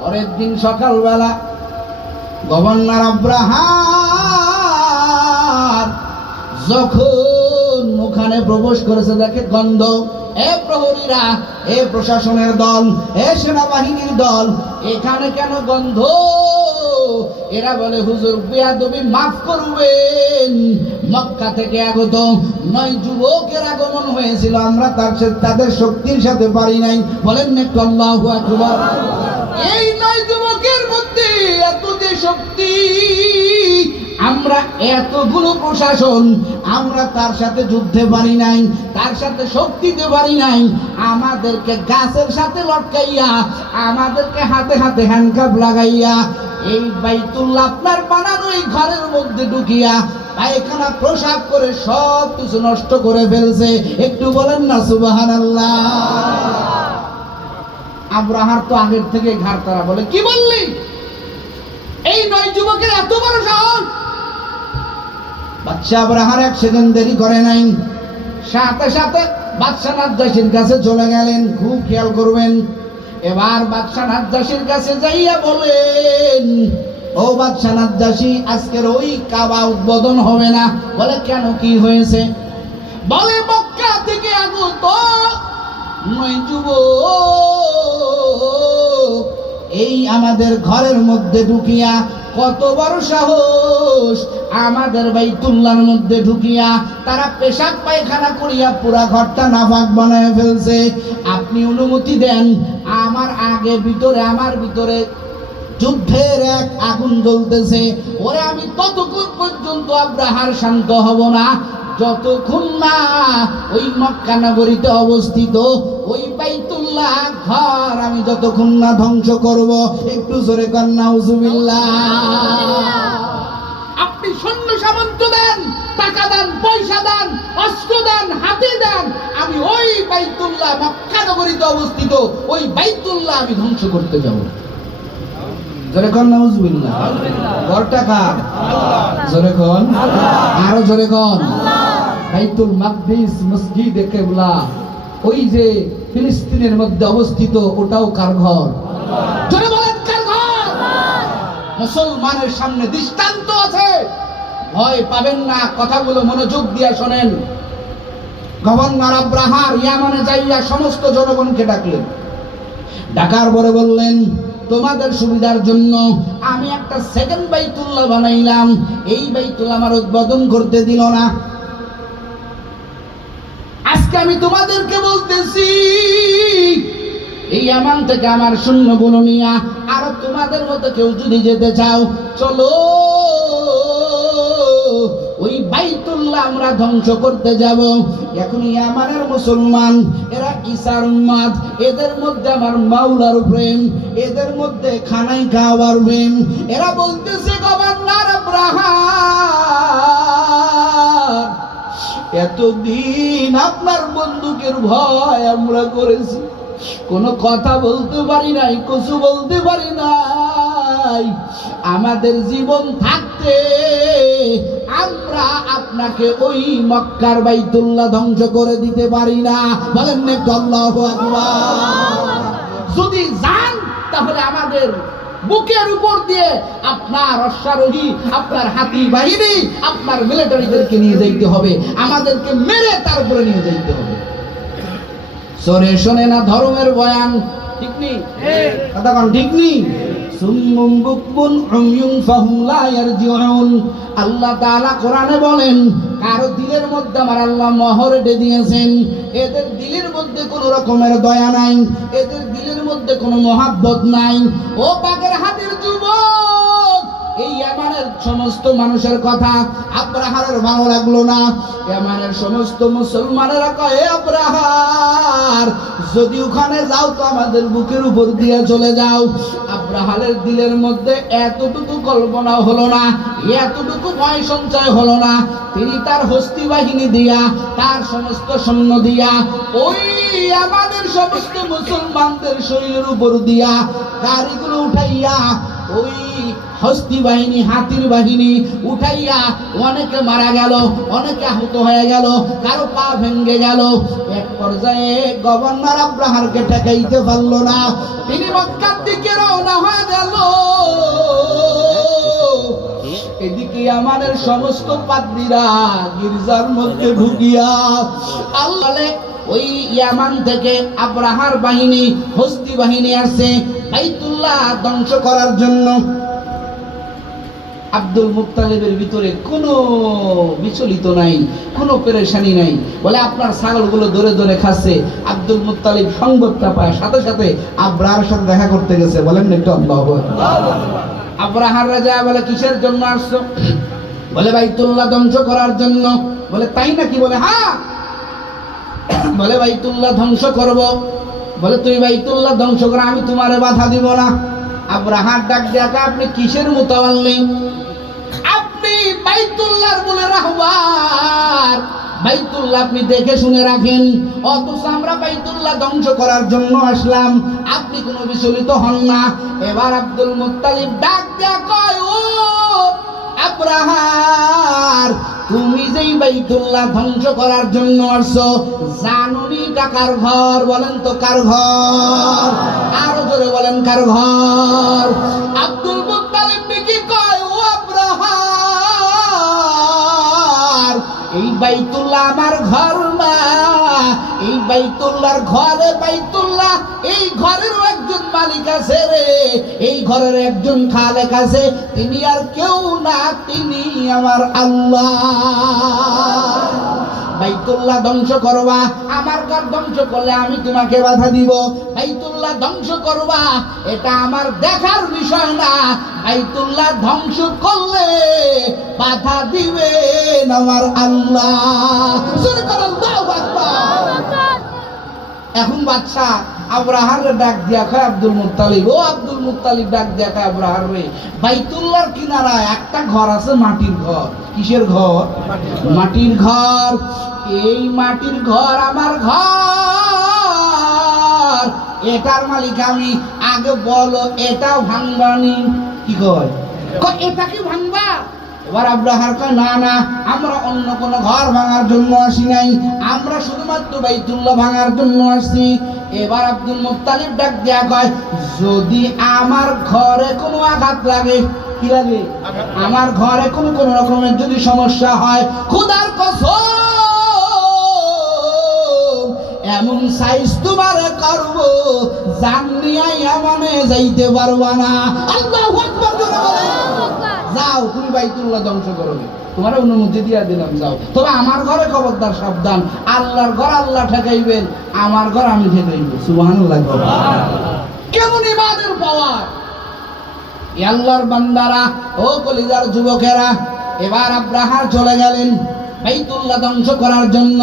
পরের দিন সকালবেলা গভর্নর আব্রাহার যখন ওখানে প্রবেশ করেছে, দেখে গন্ধ। এ প্রহরীরা, এ প্রশাসনের দল, এ সেনাবাহিনীর দল, এখানে কেন গন্ধ? এরা বলে হুজুর বেয়াদবি মাফ করবেন, মক্কা থেকে আগত 9 যুবকের আগমন হয়েছিল, আমরা তাদের শক্তির সাথে পারি নাই। বলেন না একটু আল্লাহু আকবার। এই 9 যুবকের মধ্যে এত যে শক্তি, আমরা এতগুলো প্রশাসন, আমরা তার সাথে যুদ্ধে পারি নাই, তার সাথে শক্তিতে পারি নাই। আমাদেরকে গাছের সাথে লটকাইয়া, আমাদেরকে হাতে হাতে হ্যান্ডকাপ লাগাইয়া এই বাইতুল্লাহ আপনার বানানো এই ঘরের মধ্যে ঢুকিয়া পায়খানা প্রসাব করে সব কিছু নষ্ট করে ফেলছে। একটু বলেন না সুবহানাল্লাহ। আব্রাহার তো আগের থেকে ঘাড় তারা বলে, কি বললি? এই 9 যুবকের এত বড় সাহস! বাদশা আব্রাহার 1 সেকেন্ড দেরি করে নাই, সাথে সাথে বাদশা নাজ্জাশীর কাছে চলে গেলেন। খুব খেয়াল করবেন। এবার বাদশা নাজ্জাশীর কাছে যাইয়া বলেন, ও বাদশা নাজ্জাশী, আজকের ওই কাবা উদ্বোধন হবে না। বলে কেন, কি হয়েছে? বলে মক্কা থেকে আগত 9 যুবক এই আমাদের ঘরের মধ্যে ঢুকিয়া, কত বড় সাহস, আমাদের বাইতুল্লাহর মধ্যে ঢুকিয়া তারা পেশাব পায়খানা করিয়া পুরা ঘরটা নাপাক বানায় ফেলছে। আপনি অনুমতি দেন, আমার ভিতরে যুদ্ধের এক আগুন জ্বলতেছে। ওরে আমি ততক্ষণ পর্যন্ত আব্রাহার শান্ত হব না, যতক্ষণ না ওই মক্কা নগরীতে অবস্থিত ওই বাইতুল্লাহ ঘর আমি যতক্ষণ না ধ্বংস করব। একটু জোরে কর নাউজুবিল্লাহ। আপনি সৈন্য সামন্ত দেন, টাকা দেন, পয়সা দেন, অস্ত্র দেন, হাতি দেন, আমি ওই বাইতুল্লাহ মক্কা নগরীতে অবস্থিত ওই বাইতুল্লাহ আমি ধ্বংস করতে যাব। জোরে কর নাউজুবিল্লাহ। ঘরটা কার? জোরে কর, আরো জোরে কর। বাইতুল মাকদিস মসজিদে কিবলা, ওই যে ফিলিস্তিনের মধ্যে অবস্থিত, ওটাও কার ঘর? জোরে বলেন, কার ঘর? মুসলমানের সামনে দৃষ্টান্ত আছে, ভয় পাবেন না, কথাগুলো মনোযোগ দিয়ে শোনেন। গভর্নর আব্রাহার ইয়ামানে যাইয়া সমস্ত জনগণকে ডাকলেন। ডাকার পরে বললেন, তোমাদের সুবিধার জন্য আমি একটা সেকেন্ড বাইতুল্লাহ বানাইলাম, এই বাইতুল্লাহ আমার উদ্বোধন করতে দিল না। আজকে আমি তোমাদেরকে বলতেছি, এই ইয়ামান থেকে আমার সৈন্যগুলো নিয়া আর তোমাদের মতো কেউ যদি যেতে চাও, চলো ওই বাইতুল্লাহ আমরা ধ্বংস করতে যাব। এখন ইয়ামানের মুসলমান, এরা ঈসার উম্মত, এদের মধ্যে আমার মাওলার প্রেম, এদের মধ্যে খানাই খাওয়ার প্রেম। এরা বলতেছে গভর্নর আব্রাহাম, এতদিন আপনার বন্দুকের ভয় আমরা করেছি, কোনো কথা বলতে পারি নাই, কিছু বলতে পারি নাই। আমাদের জীবন থাকতে আমরা আপনাকে ওই মক্কার বাইতুল্লাহ ধ্বংস করে দিতে পারি না। বলেন না একটু আল্লাহু আকবার। যদি যান তাহলে আমাদের বুকের উপর দিয়ে আপনার অশ্বারোহী, আপনার হাতি বাহিনী, আপনার মিলিটারিদেরকে নিয়ে যাইতে হবে, আমাদেরকে মেরে তারপরে নিয়ে যাইতে হবে। সরে শোনে না ধর্মের বয়ান, ঠিক নেই? কথা কোন ঠিক নেই? সুম্মুম বুকমুন উময়ুন ফাহুম লা ইয়ারজিউন। আল্লাহ তাআলা কোরআনে বলেন, কারো দিলের মধ্যে আমার আল্লাহ মোহর এঁটে দিয়েছেন, এদের দিলের মধ্যে কোনো রকমের দয়া নাই, এদের দিলের মধ্যে কোনো মহাব্বত নাই। ও বাগের হাতের যুবক, এই ইয়ামানের সমস্ত মানুষের কথা আব্রাহারের ভালো লাগলো না। ইয়ামানের সমস্ত মুসলমানেরা কয়, আব্রাহার যদি ওখানে যাও তো আমাদের বুকের উপর দিয়ে চলে যাও। আব্রাহারের দিলের মধ্যে এতটুকু কল্পনা হলো না, এতটুকু ভয় সঞ্চয় হলো না। তিনি তার হস্তি বাহিনী দিয়া, তার সমস্ত সৈন্য দিয়া, ওই আমাদের সমস্ত মুসলমানদের শরীরের উপর দিয়া গাড়িগুলো উঠাইয়া, ওই হস্তি বাহিনী, হাতির বাহিনী উঠাইয়া অনেকে মারা গেল, অনেকে আহত হয়ে গেল, কারো পা ভেঙে গেল। এক পর্যায়ে গভর্নর আব্রাহারকে ঠেকাইতে পারল না, তিনি মক্কার দিকে রওনা হয়ে গেল। এদিকে আমাদের সমস্ত পাদ্রীরা গির্জার মধ্যে ঢুকিয়া আল্লাহ, ওই ইয়ামান থেকে আব্রাহার বাহিনী, হস্তি বাহিনী আসছে বাইতুল্লাহ ধ্বংস করার জন্য। আব্দুল মুত্তালিবের ভিতরে কোনো বিচলিত নাই, কোনো পেরেশানি নাই। বলে আপনার ছাগলগুলো ধরে ধরে খাচ্ছে। আব্দুল মুত্তালিব সংবাদটা পায়, সাথে সাথে আব্রাহার সাথে দেখা করতে গেছে। বলেন একটু আল্লাহু আকবার। আব্রাহার রাজা বলে, কিসের জন্য আসছো? বলে বাইতুল্লাহ ধ্বংস করার জন্য। বলে তাই নাকি? বলে হ্যাঁ। বলে বাইতুল্লাহ ধ্বংস করব। বলে তুই বাইতুল্লাহ ধ্বংস কর, আমি তোমারে বাধা দিব না। আব্রাহার ডাক দেখা, আপনি কিসের মুতাওয়াল্লি? আপনি বাইতুল্লাহর বলে রাহবার, বাইতুল্লাহ আপনি দেখে শুনে রাখেন, অথচ আমরা বাইতুল্লাহ ধ্বংস করার জন্য আসলাম, আপনি কোনো বিচলিত হন না। এবার আব্দুল মুত্তালিব ডাক দেয়া কয়, ও আব্রাহার, তুমি যেই বাইতুল্লাহ ধ্বংস করার জন্য আসছো, জানুনি টাকার ঘর? বলেন তো কার ঘর? আরো জোরে বলেন কার ঘর? আব্দুল মুত্তালিব কি কয়, ও আব্রাহার, এই বাইতুল্লাহ আমার ঘর না, এই বাইতুল্লাহর ঘরে, বাইতুল্লাহ এই ঘরেরও একজন মালিক আছে রে, এই ঘরের একজন খালেক আছে, তিনি আর কেউ না, তিনি আমার আল্লাহ। বাইতুল্লাহ ধ্বংস করবা, আমার ঘর ধ্বংস করলে আমি তোমাকে বাধা দিব। বাইতুল্লাহ ধ্বংস করবা, এটা আমার দেখার বিষয় না। বাইতুল্লাহ ধ্বংস করলে বাধা দিবেন আমার আল্লাহ। আল্লাহু আকবার। এখন বাদশা আব্রাহার ডাক দিয়া কয় আব্দুল মুত্তালিব, ও আব্দুল মুত্তালিব ডাক দিয়া কয়, আব্রাহার রে, বাইতুল্লাহর কিনারায় একটা ঘর আছে, মাটির ঘর। কিসের ঘর? মাটির ঘর। এই মাটির ঘর আমার ঘর, এটার মালিক আমি। আগে বলো এটা ভাঙবানি? কি কয়? এটা কি ভাঙবা? এবার আব্রাহার কয়, না না, আমরা অন্য কোন ঘর ভাঙার জন্য আসি নাই, আমরা শুধুমাত্র বাইতুল্লাহ ভাঙার জন্য আসছি। এবার আব্দুল মুত্তালিব ডাক দেয়া কয়, যদি আমার ঘরে কোনো আঘাত লাগে, কি লাগে? আমার ঘরে কোনো রকমের যদি সমস্যা হয়, খোদার কসম এমন সাইজ তোমারে করব, জান নিয়ে ইয়ামানে যাইতে পারবা না। আল্লাহু আকবার। যাও, তুমি বাইতুল্লাহ ধ্বংস করবে, তোমার অনুমতি দিয়া দিলাম, যাও। তবে আমার ঘরে খবরদার, সাবধান, আল্লাহর ঘর আল্লাহ ঠেকাইবেন, আমার ঘর আমি ঠেকাইব। সুবহানাল্লাহ। কেমন ইমানের পাওয়ার! আল্লাহর বান্দারা, ও কলিজার যুবকেরা, এবার আব্রাহা চলে গেলেন বাইতুল্লাহ ধ্বংস করার জন্য,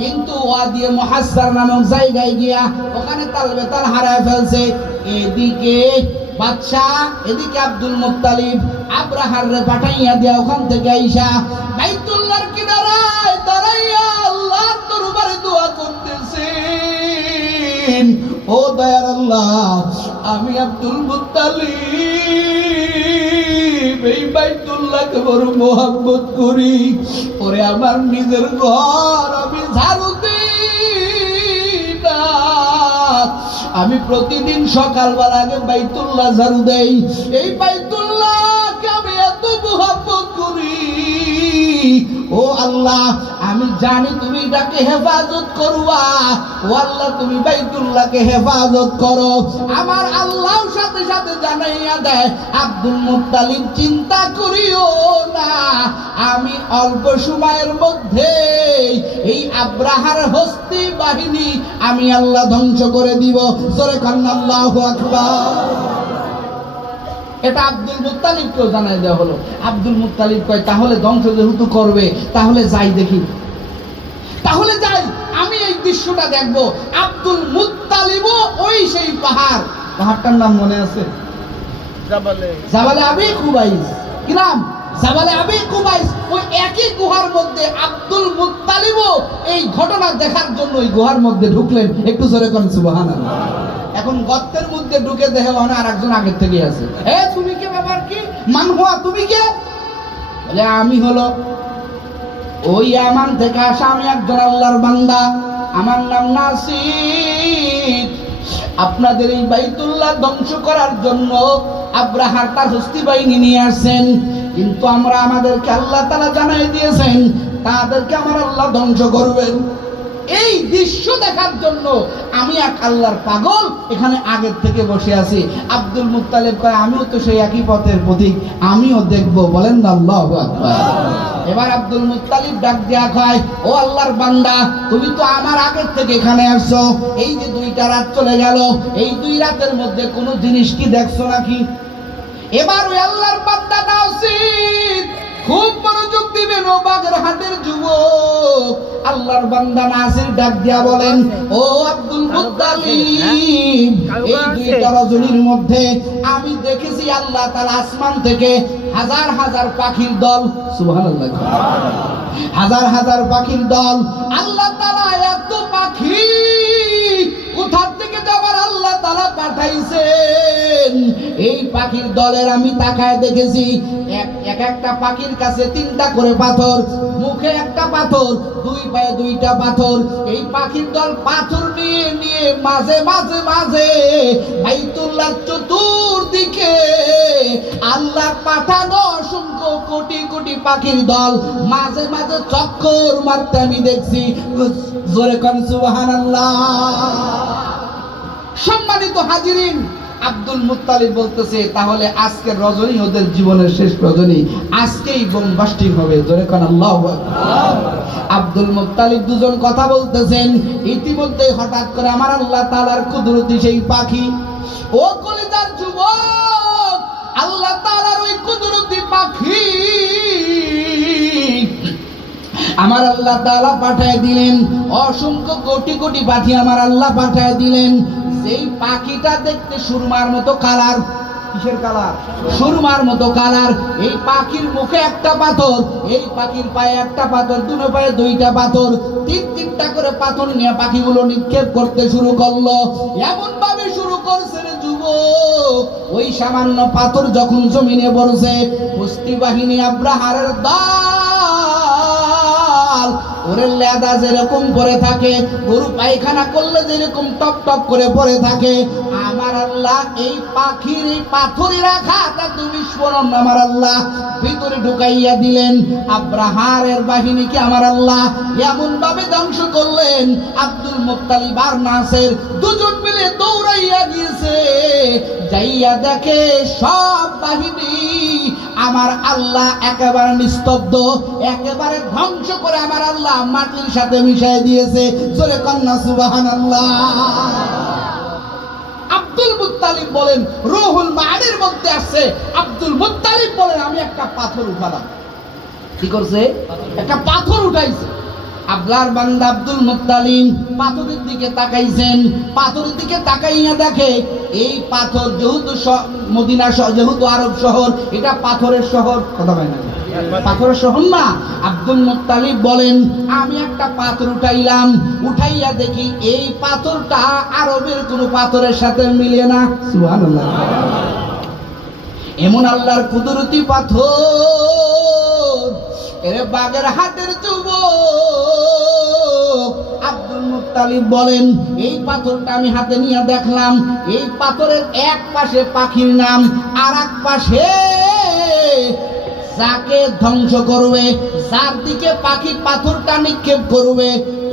কিন্তু ওয়াদি মুহাসসার নামক জায়গায় গিয়া ওখানে তালবেতাল হারায় ফেলছে। এদিকে বাদশাহ, এদিকে আব্দুল মুত্তালিব আব্রাহার রে পাঠাইয়া দিয়া ওখান থেকে আইসা বাইতুল্লাহর কিনারায় দাঁড়াইয়া আল্লাহর দরবারে দোয়া করতেছেন, ও দয়ার আল্লাহ, আমি আব্দুল মুত্তালিব এই বাইতুল্লাহকে বড় মোহাব্বত করি। ওরে আমার নিজের ঘর আমি ঝাড়ু দিই না, আমি প্রতিদিন সকালবেলা আগে বাইতুল্লাহ ঝাড়ু দেই। এই বাইতুল্লাহকে আমি এত মোহাব্বত করি, ও আল্লাহ, আমি জানি তুমি এটাকে হেফাজত করবা। ও আল্লাহ, তুমি বাইতুল্লাহকে হেফাজত করো। আমার আল্লাহ সাথে সাথে জানাইয়া দেয়, আব্দুল মুত্তালিব চিন্তা করিও না, আমি অল্প সময়ের মধ্যে এই আব্রাহার হস্তি বাহিনী আমি আল্লাহ ধ্বংস করে দিব। জোরে কান আল্লাহু আকবার। এটা আব্দুল মুত্তালিবকেও জানাই দেওয়া হলো। আব্দুল মুত্তালিব কয়, তাহলে ধ্বংস যেহেতু করবে, তাহলে যাই দেখি, তাহলে যাই, আমি এই দৃশ্যটা দেখবো। আব্দুল মুত্তালিবও ওই সেই পাহাড়, পাহাড়টার নাম মনে আছে? জাবালে আবি কুবাইস। কি নাম? জাবালে আবি কুবাইস। ওই একই গুহার মধ্যে আব্দুল মুত্তালিবও এই ঘটনা দেখার জন্য ওই গুহার মধ্যে ঢুকলেন। একটু জোরে করেন সুবহানাল্লাহ। এখন গর্তের মধ্যে ঢুকে দেখে ওখানে আরেকজন আগের থেকে আছে। তুমি কে, ব্যাপার কি? মান হুয়া, তুমি কে? বলে, আমি হলো ওই ইয়ামান থেকে আসা, আমি একজন আল্লাহর বান্দা, আমার নাম নাসির। আপনাদের এই বাইতুল্লাহ ধ্বংস করার জন্য আব্রাহার তার হস্তি বাহিনী নিয়ে আসছেন, কিন্তু আমরা আমাদেরকে আল্লাহ তাআলা জানাই দিয়েছেন তাদেরকে আমার আল্লাহ ধ্বংস করবেন। এই দৃশ্য দেখার জন্য আমি এক আল্লাহর পাগল এখানে আগের থেকে বসে আছি। আব্দুল মুত্তালিব কয়, আমিও তো সেই একই পথের পথিক, আমিও দেখবো। বলেন না আল্লাহু আকবার। এবার আব্দুল মুত্তালিব ডাক দিয়া কয়, ও আল্লাহর বান্দা, তুমি তো আমার আগের থেকে এখানে আসছো, এই যে 2টা রাত চলে গেল, এই 2 রাতের মধ্যে কোনো জিনিস কি দেখছো নাকি? এবার ওই আল্লাহর বান্দা নাসির খুব মনোযোগ দিবেন, ও বাগেরহাটের যুবক, আল্লাহর বান্দা নাসির ডাক দিয়া বলেন, ও আব্দুল মুত্তালিব, এই 2টা রজনীর মধ্যে আমি দেখেছি আল্লাহ তাআলা আসমান থেকে হাজার হাজার পাখির দল, সুবহানাল্লাহ, হাজার হাজার পাখির দল। আল্লাহ তাআলা এত পাখি কোথা থেকে যাবার আল্লাহ তাআলা পাঠাইছেন। এই পাখির দলের আমি তাকায় দেখেছি, এক একটা পাখির কাছে 3টা করে পাথর, মুখে একটা পাথর, 2 পায়ে 2টা পাথর। এই পাখির দল পাথর নিয়ে নিয়ে মাঝে মাঝে মাঝে বাইতুল্লাহর চতুর্দিকে আল্লাহ পাঠানো অসংখ্য কোটি কোটি পাখির দল মাঝে মাঝে চক্কর মারতে আমি দেখছি। জোরে কোন সুবহানাল্লাহ। সম্মানিত হাজিরিন, আব্দুল মুত্তালিব বলতেছে, তাহলে আজকের রজনী ওদের জীবনের শেষ রজনী, আজকেই বোমবাস্টিং হবে। জোরে কোন আল্লাহু আকবার। আব্দুল মুত্তালিব দুজন কথা বলতেছেন, ইতিমধ্যে হঠাৎ করে আমার আল্লাহ তাআলার কুদরতি সেই পাখি, ও কলিজার যুবক, আল্লাহ তাআলার ওই কুদরতি পাখি আমার আল্লাহ তাআলা পাঠায় দিলেন। অসংখ্য কোটি কোটি পাখি আমার আল্লাহ পাঠায় দিলেন। যেই পাখিটা দেখতে সুরমার মতো কালার, কিসের কালার? সুরমার মতো কালার। এই পাখির মুখে একটা পাথর, এই পাখির পায়ে একটা পাথর, 2 পায়ে 2টা পাথর, 3-3টা করে পাথর নিয়ে পাখিগুলো নিক্ষেপ করতে শুরু করলো। এমন ভাবে শুরু করছে রে যুবক, ওই সামান্য পাথর যখন জমিনে পড়ছে, হস্তি বাহিনী আব্রাহারের দল ওরে লেদা যেরকম পরে থাকে, গরু পায়খানা করলে যেরকম টপ টপ করে পড়ে থাকে, আমার আল্লাহ এই পাখির এই পাথরে রাখা তাতে বিস্ফোরণ আমার আল্লাহ ভিতরে ঢুকাইয়া দিলেন। আব্রাহারের বাহিনীকে আমার আল্লাহ এমন ভাবে ধ্বংস করলেন, আব্দুল মুত্তালিব আর নাসির দুজন মিলে দৌড়াইয়া গিয়েছে, যাইয়া দেখে সব বাহিনী আমার আল্লাহ একেবারে নিস্তব্ধ, একেবারে ধ্বংস করে আমার আল্লাহ মাটির সাথে মিশাই দিয়েছে। জোরে কন্যা সুবহানাল্লাহ। আব্দুল মুত্তালিব বলেন, রুহুল মানির মধ্যে আছে, আব্দুল মুত্তালিব বলেন, আমি একটা পাথর উঠালাম, কি করছে? একটা পাথর উঠাইছে। আল্লাহর বান্দা আব্দুল মুত্তালিব পাথরের দিকে তাকাইছেন। পাথরের দিকে তাকাইয়া দেখে এই পাথর যেহেতু মদিনা যেহেতু আরব শহর, এটা পাথরের শহর, কথা হয় না, পাথরের শহর না। আব্দুল মুত্তালিব বলেন, আমি একটা পাথর উঠাইলাম, উঠাইয়া দেখি এই পাথরটা আরবের কোনো পাথরের সাথে মিলে না। সুবহানাল্লাহ। এমন আল্লাহর কুদরতি পাথর। এরে বাগেরহাটের যুবক আব্দুল মুত্তালিব বলেন, এই পাথরটা আমি হাতে নিয়ে দেখলাম, এই পাথরের এক পাশে পাখির নাম, আর এক পাশে যাকে ধ্বংস করবে, যার দিকে পাখি পাথরটা নিক্ষেপ করবে,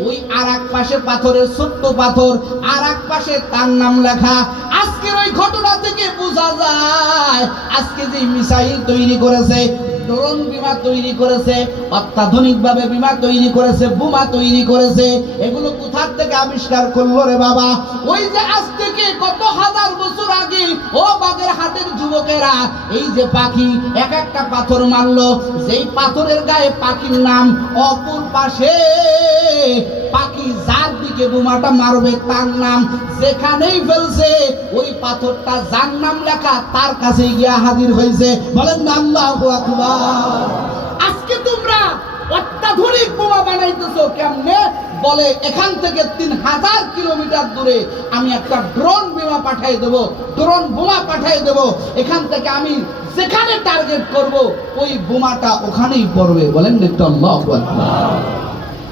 ওই আর এক পাশে পাথরের ছোট্ট পাথর, আর এক পাশে তার নাম লেখা। আজকের ওই ঘটনা থেকে বোঝা যায় আজকে যে মিসাইল তৈরি করেছে, ড্রোন বিমান তৈরি করেছে, অত্যাধুনিক ভাবে বিমান তৈরি করেছে, বোমা তৈরি করেছে, এগুলো কোথা থেকে আবিষ্কার করলো রে বাবা? ওই যে আজ থেকে কত হাজার বছর আগে ও বাগেরহাটের যুবকেরা এই যে পাখি এক একটা পাথর মারলো, যেই পাথরের গায়ে পাখির নাম, অপর পাশে পাখি যার দিকে বোমাটা মারবে তার নাম, যেখানেই ফেলছে ওই পাথরটা যার নাম লেখা তার কাছে গিয়া হাজির হয়েছে। বলেন না আল্লাহু আকবার। আজকে তোমরা অত্যাধুনিক বোমা বানাইতেছো কেমনে? বলে এখান থেকে 3000 কিলোমিটার দূরে আমি একটা ড্রোন বোমা পাঠিয়ে দেব, ড্রোন বোমা পাঠিয়ে দেব, এখান থেকে আমি যেখানে টার্গেট করব ওই বোমাটা ওখানেই পড়বে। বলেন একটু আল্লাহু আকবার।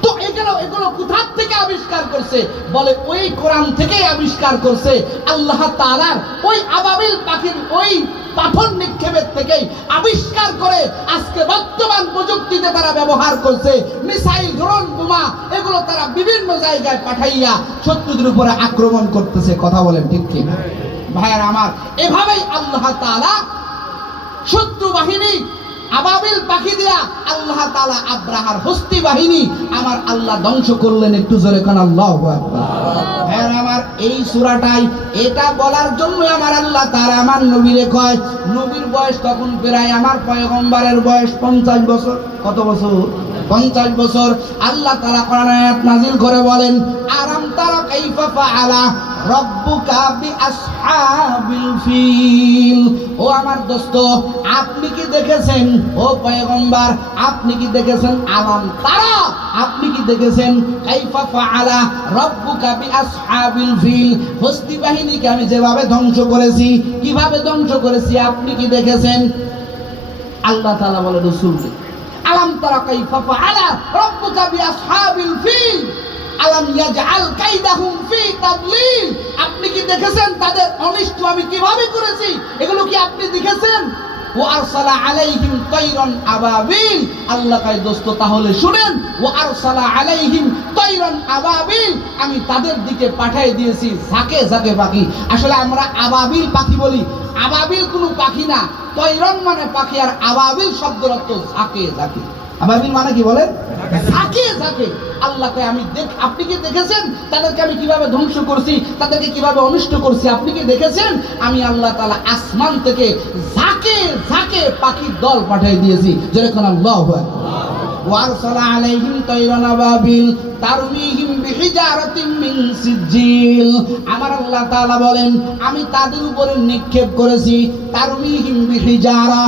তো এগুলো কোথা থেকে আবিষ্কার করছে? বলে ওই কোরআন থেকেই আবিষ্কার করছে। আল্লাহ তাআলার ওই আবাবিল পাখির ওই পাথর নিক্ষেপের থেকেই আবিষ্কার করে আজকে বর্তমান প্রযুক্তিতে তারা ব্যবহার করছে। মিসাইল, ড্রোন, বোমা এগুলো তারা বিভিন্ন জায়গায় পাঠাইয়া শত্রুদের উপরে আক্রমণ করতেছে। কথা বলেন ঠিক কি না ভাইয়ার আমার? এভাবেই আল্লাহ তাআলা শত্রু বাহিনী আবাবিল পাখি দিয়া আল্লাহ তাআলা আব্রাহার হস্তি বাহিনী আমার আল্লাহ ধ্বংস করলেন। একটু জোরে কান আল্লাহু আকবার। হ্যাঁ আমার এই সূরাটাই এটা বলার জন্য আমার আল্লাহ তাআলা আমার নবীরে কয়, নবীর বয়স তখন প্রায় আমার পয়গম্বরের বয়স 50 বছর। কত বছর? 50 বছর। আল্লাহ তাআলা কোরআন আয়াত নাযিল করে বলেন, আরাম তারা কাইফা ফাআলা রব্বুকা বিআসহাবিল ফিল। ও আমার দোস্ত, আপনি কি দেখেছেন? ও পয়গম্বর, আপনি কি দেখেছেন? আলাম তারা, আপনি কি দেখেছেন? কাইফা ফাআলা রব্বুকা বিআসহাবিল ফিল। হস্তি বাহিনীকে আমি যেভাবে ধ্বংস করেছি, কিভাবে ধ্বংস করেছি আপনি কি দেখেছেন? আল্লাহ তাআলা বলে রাসূলকে, আলাম তারা কাইফা ফাআলা রব্বুকা বিআসহাবিল ফিল আলাম ইয়াজআল কাইদাহুম ফি তাদলিল। আপনি কি দেখেছেন তাদের অনিষ্ট আমি কিভাবে করেছি? এগুলো কি আপনি দেখেছেন? ওয়া আরসালা আলাইহিম তায়রান আবাবিল। আল্লাহ কয় দোস্ত তাহলে শুনেন, ওয়া আরসালা আলাইহিম তায়রান আবাবিল, আমি তাদের দিকে পাঠিয়ে দিয়েছি ঝাঁকে ঝাঁকে পাখি। আসলে আমরা আবাবিল পাখি বলি, আবাবিল কোনো পাখি না। তায়রান মানে পাখি, আর আবাবিল শব্দের অর্থ ঝাঁকে ঝাঁকে। আবাবিল মানে কি বলেন? ঝাঁকে ঝাঁকে। আল্লাহকে আমি আপনি কি দেখেছেন তাদেরকে আমি কিভাবে ধ্বংস করছি, তাদেরকে কিভাবে অনিষ্ট করছি? আপনি কি দেখেছেন? আমি আল্লাহ তাআলা আসমান থেকে ঝাঁকে ঝাঁকে পাখির দল পাঠিয়ে দিয়েছি। যেরকম আল্লাহু আকবার। ওয়ারসালা আলাইহিম তায়রান আবাবিল তারমিহিম বিহিজারাতিন মিন সিজিল। আমার আল্লাহ তাআলা বলেন, আমি তাদের উপরে নিক্ষেপ করেছি তারমিহিম বিহিজারা,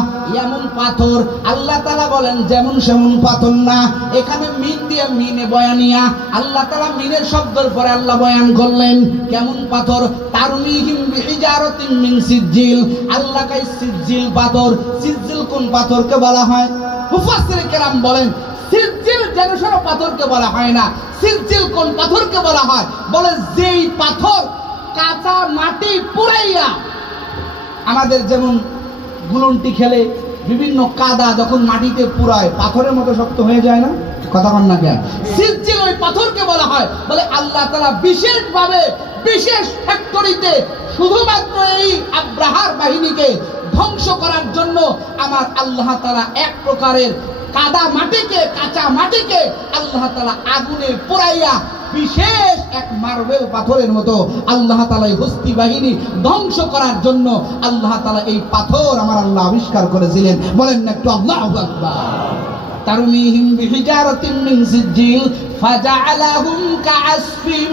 এমন পাথর। আল্লাহ তাআলা বলেন যেমন সেমন পাথর না, এখানে মিন দিয়ে মিনে বয়ানিয়া। আল্লাহ তাআলা মিনের শব্দের পরে আল্লাহ বয়ান করলেন কেমন পাথর। তারমিহিম বিহিজারাতিন মিন সিজিল। আল্লাহ কয় সিজিল পাথর। সিজিল কোন পাথরকে বলা হয়? মুফাসসির কেরাম বলেন সিজিল যেন পাথরকে বলা হয় না। সিজিল কোন পাথরকে বলা হয়? বলে যেই পাথর কাঁচা মাটি পুরাইয়া, আমাদের যেমন গুলন্টি খেলে বিভিন্ন কাদা যখন মাটিতে পুরায় পাথরের মতো শক্ত হয়ে যায় না? কথা বল না কেন? সিজিল ওই পাথরকে বলা হয়। বলে আল্লাহ তাআলা বিশেষভাবে বিশেষ ফ্যাক্টরিতে শুধুমাত্র এই আব্রাহার বাহিনীকে ধ্বংস করার জন্য আমার আল্লাহ তাআলা এক প্রকারের কাদা মাটিকে, কাঁচা মাটিকে আল্লাহ তাআলা আগুনে পোড়াইয়া বিশেষ এক মার্বেল পাথরের মতো আল্লাহ তাআলা এই হস্তি বাহিনী ধ্বংস করার জন্য আল্লাহ তাআলা এই পাথর আমার আল্লাহ আবিষ্কার করেছিলেন। বলেন না একটু আল্লাহু আকবার। তারমিহিম বিহিজারাতিন মিন সিজ্জিল ফাজআলাহুম কাআসফিম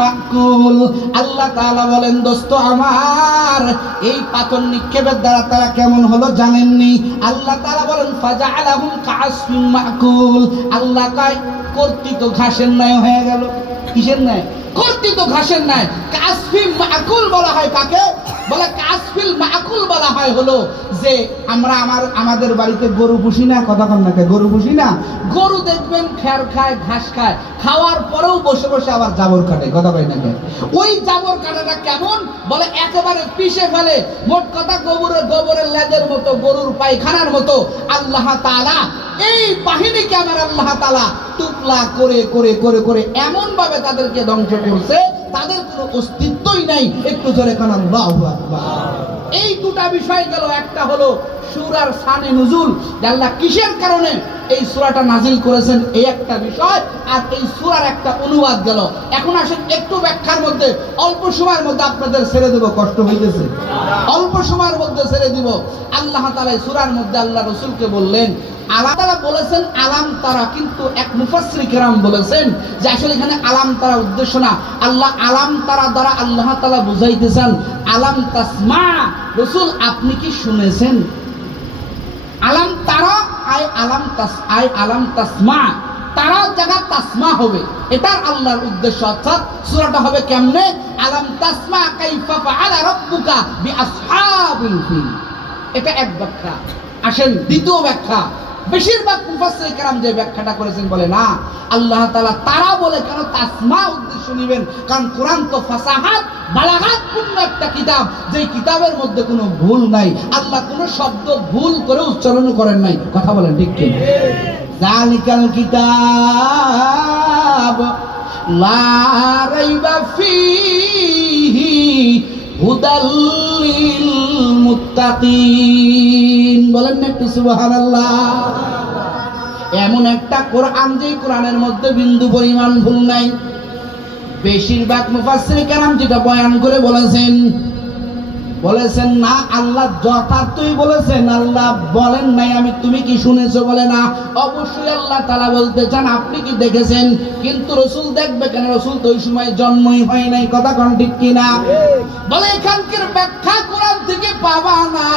মাকুল। আল্লাহ তাআলা বলেন, দোস্ত আমার, এই পাথর নিক্ষেপের দ্বারা তারা কেমন হলো জানেননি? আল্লাহ তাআলা বলেন ফাজআলাহুম কাআসফিম মাকুল। আল্লাহ কয় কর্তৃত ঘাসের ন্যায় হয়ে গেল। কিসের ন্যায়? কর্তৃত ঘাসের ন্যায়। কাসফিম মাকুল বলা হয় কাকে? বলে কাসফিল মাকুল বলা হয় হলো যে আমরা আমাদের বাড়িতে গরু পুষি না, কথা কন না, গরু পুষি না, গরু দেখবেন খের খায়, ঘাস খায়, খাওয়ার পরেও বসে বসে আবার জাবর কাটে, কথা কয় না। ওই জাবর কাটাটা কেমন? বলে একেবারে পিষে ফেলে। মোট কথা গোবরের লেদের মতো, গরুর পায়খানার মতো আল্লাহ তাআলা এই বাহিনীকে আমার আল্লাহ তাআলা টুকলা করে করে করে করে এমন ভাবে তাদেরকে ধ্বংস করছে, তাদের কোনো অস্তিত্বই নাই। একটু জোরে কান আল্লাহু আকবার। এই দুটা বিষয় গেল। একটা হলো সূরার শানে নুজুল, আল্লাহ কিসের কারণে এই সূরাটা নাজিল করেছেন, এই একটা বিষয়। আর এই সূরার একটা অনুবাদ গেল। এখন আসেন একটু ব্যাখ্যার মধ্যে, অল্প সময়ের মধ্যে আপনাদের ছেড়ে দেব, কষ্ট হইতেছে, অল্প সময়ের মধ্যে ছেড়ে দিব। আল্লাহ তাআলা এই সূরার মধ্যে আল্লাহ রাসূলকে বললেন, আল্লাহ তাআলা বলেছেন আলাম তারা, কিন্তু এক মুফাসসির কেরাম বলেছেন যে আসলে এখানে আলাম তারা উদ্দেশ্য না। আল্লাহ আলাম তারা দ্বারা আল্লাহ তাআলা বুঝাইতেছেন আলাম তাসমা, রাসূল আপনি কি শুনেছেন? আলাম তারা আলাম তাসমা, তারা জায়গা তাসমা হবে, এটার আল্লাহর উদ্দেশ্য। অর্থাৎ সূরাটা হবে কেমনে? আলাম তাসমা কাইফা ফাআলা রাব্বুকা বিআসহাবিল ফিল। এটা এক ব্যাখ্যা। আসেন দ্বিতীয় ব্যাখ্যা। বেশিরভাগ মুফাসসির কেরাম যে ব্যাখ্যাটা করেছেন, বলে না, আল্লাহ তাআলা তারা বলে কেন তাসমা উদ্দেশ্য নেবেন? কারণ কোরআন তো ফাসাহাত বালাগাত পূর্ণ একটা কিতাব, যেই কিতাবের মধ্যে কোনো ভুল নাই। আল্লাহ কোনো শব্দ ভুল করে উচ্চারণ করেন নাই, কথা বলেন ঠিক কি? যালিকাল কিতাব লা রাইবা ফীহি হুদাল লিল মুত্তাকিন। বলেন না একটু সুবহানাল্লাহ। এমন একটা কোরআন, যে কোরআনের মধ্যে বিন্দু পরিমাণ ভুল নাই। বেশিরভাগ মুফাসসির কেরাম যেটা বয়ান করে বলেছেন না, আল্লাহ যথার্থই বলেছেন, আল্লাহ বলেন নাই আমি তুমি কি শুনেছো, বলে না। অবশ্যই আল্লাহ তাআলা বলতে চান আপনি কি দেখেছেন, কিন্তু রাসূল দেখবে কেন? রাসূল তো ওই সময় জন্মই হয় নাই, কথা কোন ঠিক কিনা? বলে এখানকার ব্যাখ্যা কোরআন থেকে পাবা না।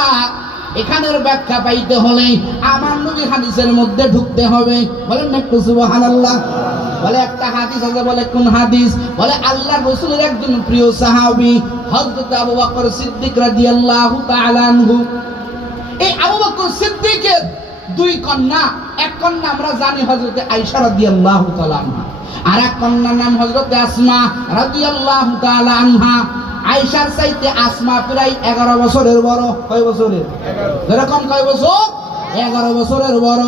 এখানের ব্যাখ্যা পাইতে হলে আমার নবী হাদিসের মধ্যে ঢুকতে হবে। বলেন না একটু সুবহানাল্লাহ। বলে একটা হাদিস আছে, বলে কোন হাদিস? বলে আল্লাহর রাসূলের একজন প্রিয় সাহাবী হযরত আবু বকর সিদ্দিক রাদিয়াল্লাহু তাআলা আনহু। এই আবু বকর সিদ্দিকের দুই কন্যা, এক কন্যা আমরা জানি হযরত আয়েশা রাদিয়াল্লাহু তাআলা আনহা, আর এক কন্যার নাম হযরত আসমা রাদিয়াল্লাহু তাআলা আনহা। আয়েশার চাইতে আসমা প্রায় 11 বছরের বড়। কয় বছরের? এরকম কয় বছর? 11 বছরের বড়।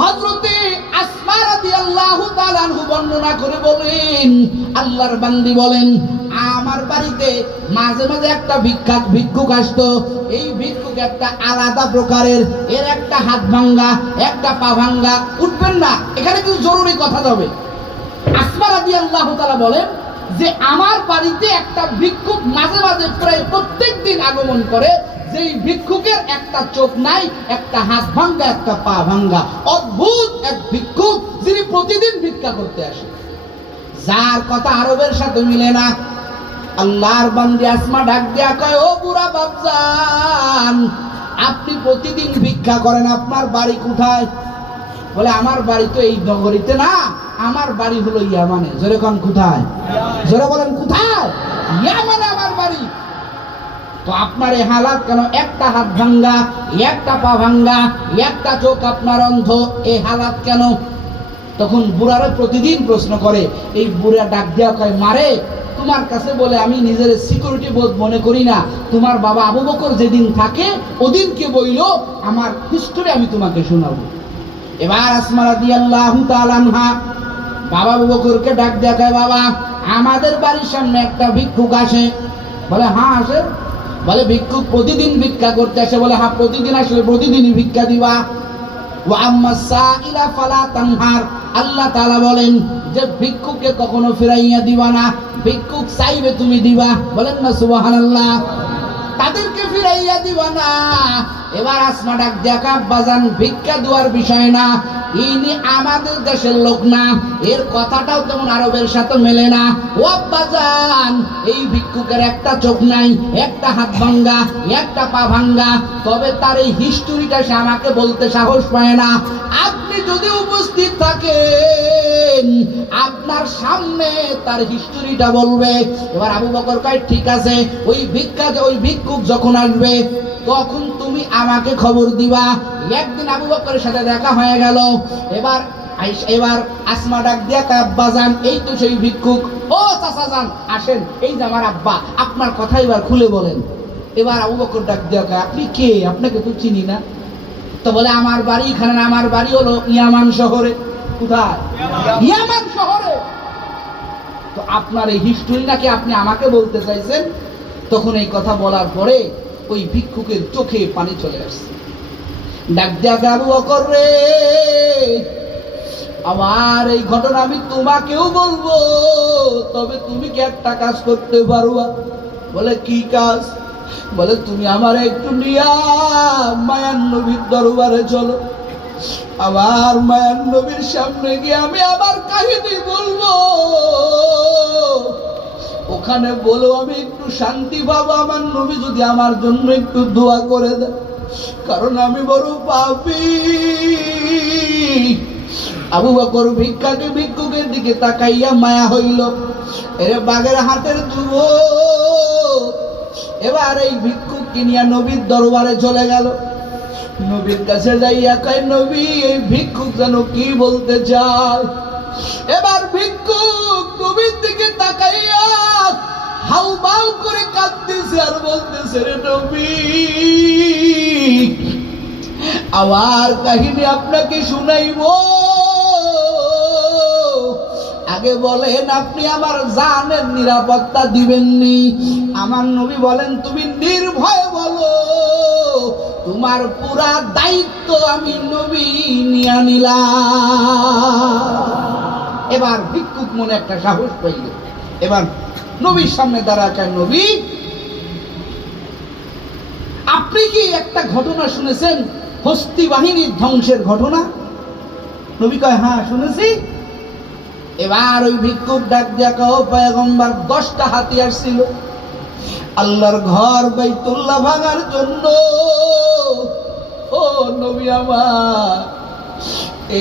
হযরতে আসমা রাদিয়াল্লাহু তাআলা আনহু বর্ণনা করে বলেন, আল্লাহর বান্দি বলেন, আমার বাড়িতে মাঝে মাঝে একটা ভিক্ষুক আসতো। এই ভিক্ষুক একটা আলাদা প্রকারের, এর একটা হাত ভাঙ্গা, একটা পা ভাঙ্গা। উঠবেন না, এখানে কিছু জরুরি কথা হবে। আসমা রাদিয়াল্লাহু তাআলা বলেন যে আমার বাড়িতে একটা ভিক্ষুক মাঝে মাঝে প্রায় প্রত্যেক দিন আগমন করে, যেই ভিক্ষুকের একটা চোখ নাই, একটা হাত ভাঙ্গা, একটা পা ভাঙ্গা। অদ্ভুত এক ভিক্ষুক, যিনি প্রতিদিন ভিক্ষা করতে আসে, যার কথা আরবের সাথে মিলে না। আল্লাহর বান্দি আসমা ডাক দিয়া কয়, ও বুড়া বাপজান, আপনি প্রতিদিন ভিক্ষা করেন, আপনার বাড়ি কোথায়? বলে আমার বাড়ি তো এই নগরীতে না, আমার বাড়ি হলো ইয়ামানে। জোরে কোন কোথায়? জোরে বলেন কোথায়? ইয়ামানে আমার বাড়ি। তো আপনার এই হালাত কেন? একটা হাত ভাঙ্গা, একটা পা ভাঙ্গা, একটা চোখ আপনার অন্ধ, এই হালাত কেন? তখন বুড়ারে প্রতিদিন প্রশ্ন করে। এই বুড়া ডাক দেওয়া কয়, মারে, তোমার কাছে বলে আমি নিজের সিকিউরিটি বোধ মনে করি না। তোমার বাবা আবু বকর যেদিন থাকে ওদিনকে বইল, আমার হিস্টোরি আমি তোমাকে শোনাবো। এবার আসমা রাদিয়াল্লাহু তাআলা আনহা বাবা আবু বকরকে ডাক দেয়া কয়, বাবা, আমাদের বাড়ির সামনে একটা ভিক্ষুক আসে। বলে হ্যাঁ আসে। বলে ভিক্ষুক প্রতিদিন ভিক্ষা করতে আসে? বলে হ্যাঁ প্রতিদিন আসলে প্রতিদিনই ভিক্ষা দিবা। ওয়া আম্মা সাইলা ফালা তানহার। আল্লাহ তাআলা বলেন যে ভিক্ষুককে কখনো ফিরাইয়া দিবা না, ভিক্ষুক চাইবে তুমি দিবা। বলেন না সুবহানাল্লাহ। তাদেরকে ফিরাইয়া দিবা না, এবার আসমা ডাক দেখা বাজান ভিক্ষা দেওয়ার বিষয় না, ইনি আমাদের দেশের লোক না, এর কথাটাও তেমন আরবের সাথে মেলে না। ও বাজান, এই ভিক্ষুকের একটা চোখ নাই, একটা হাত ভাঙ্গা, একটা পা ভাঙ্গা, তবে তার এই হিস্টোরিটা সে আমাকে বলতে সাহস পায় না। আপনি যদি উপস্থিত থাকেন আপনার সামনে তার হিস্টোরিটা বলবে। এবার আবু বকর কয় ঠিক আছে, ওই ভিক্ষুক যখন আসবে তখন তুমি আমাকে খবর দিবা। একদিন আবু বকরের সাথে দেখা হয়ে গেল। এবার আসমা ডাক দিয়া কয় আব্বা যান, এই তো সেই ভিক্ষুক। ও চাচা যান, আসেন, এই যে আমার আব্বা, আপনার কথা এবার খুলে বলেন। এবার আবু বকর ডাক দিয়া কয় আপনি কে? আপনাকে তো চিনি না। তো বলে আমার বাড়ি এখানে না, আমার বাড়ি হলো ইয়ামান শহরে। কোথায়? ইয়ামান শহরে। তো আপনার এই হিস্টরি নাকি আপনি আমাকে বলতে চাইছেন? তখন এই কথা বলার পরে ওই ভিক্ষুকের চোখে পানি চলে আসছে। ডাক দিয়া আবু বকর রে, আমার এই ঘটনা আমি তোমাকেও বলবো, তবে তুমি কি একটা কাজ করতে পারবা? বলে কি কাজ? বলে তুমি আমার একটু নিয়া মায়ান নবীর দরবারে চলো। আবার মায়ান নবীর সামনে গিয়ে আমি আমার কাহিনী বলবো, ওখানে বলো আমি একটু শান্তি পাবো, আমার নবী যদি আমার জন্য একটু দোয়া করে দেয়, কারণ আমি বড় পাপী। আবু বকর ভিক্ষুকের দিকে তাকাইয়া মায়া হইল, এর বাগের হাতের যুবক। এবার এই ভিক্ষুক কিনিয়া নবীর দরবারে চলে গেল। নবীর কাছে যাইয়া কয় নবী, এই ভিক্ষুক যেন কি বলতে চায়। এবার ভিক্ষুক নবীর দিকে তাকাইয়া হাউমাউ করে কাঁদতেছে আর বলতেছে রে নবী, আমার কাহিনী আপনাকে শুনাইবো, আগে বলেন আপনি আমার জানের নিরাপত্তা দিবেননি? আমার নবী বলেন তুমি নির্ভয়ে বলো, তোমার পুরা দায়িত্ব আমি নবী নিয়ে নিলাম। এবার ভিক্ষুক মনে একটা সাহস পাইল, এবার নবীর সামনে দাঁড়ায়, নবী আপনি কি একটা ঘটনা শুনেছেন, হস্তি বাহিনীর ধ্বংসের ঘটনা? নবী কয় হ্যাঁ শুনেছি। এবার ওই ভিক্ষুক ডাক দিয়া কয় পয়গম্বর 10টা হাতিয়ার ছিল আল্লাহর ঘর বাইতুল্লাহ ভাঙার জন্য। ও নবী আমার,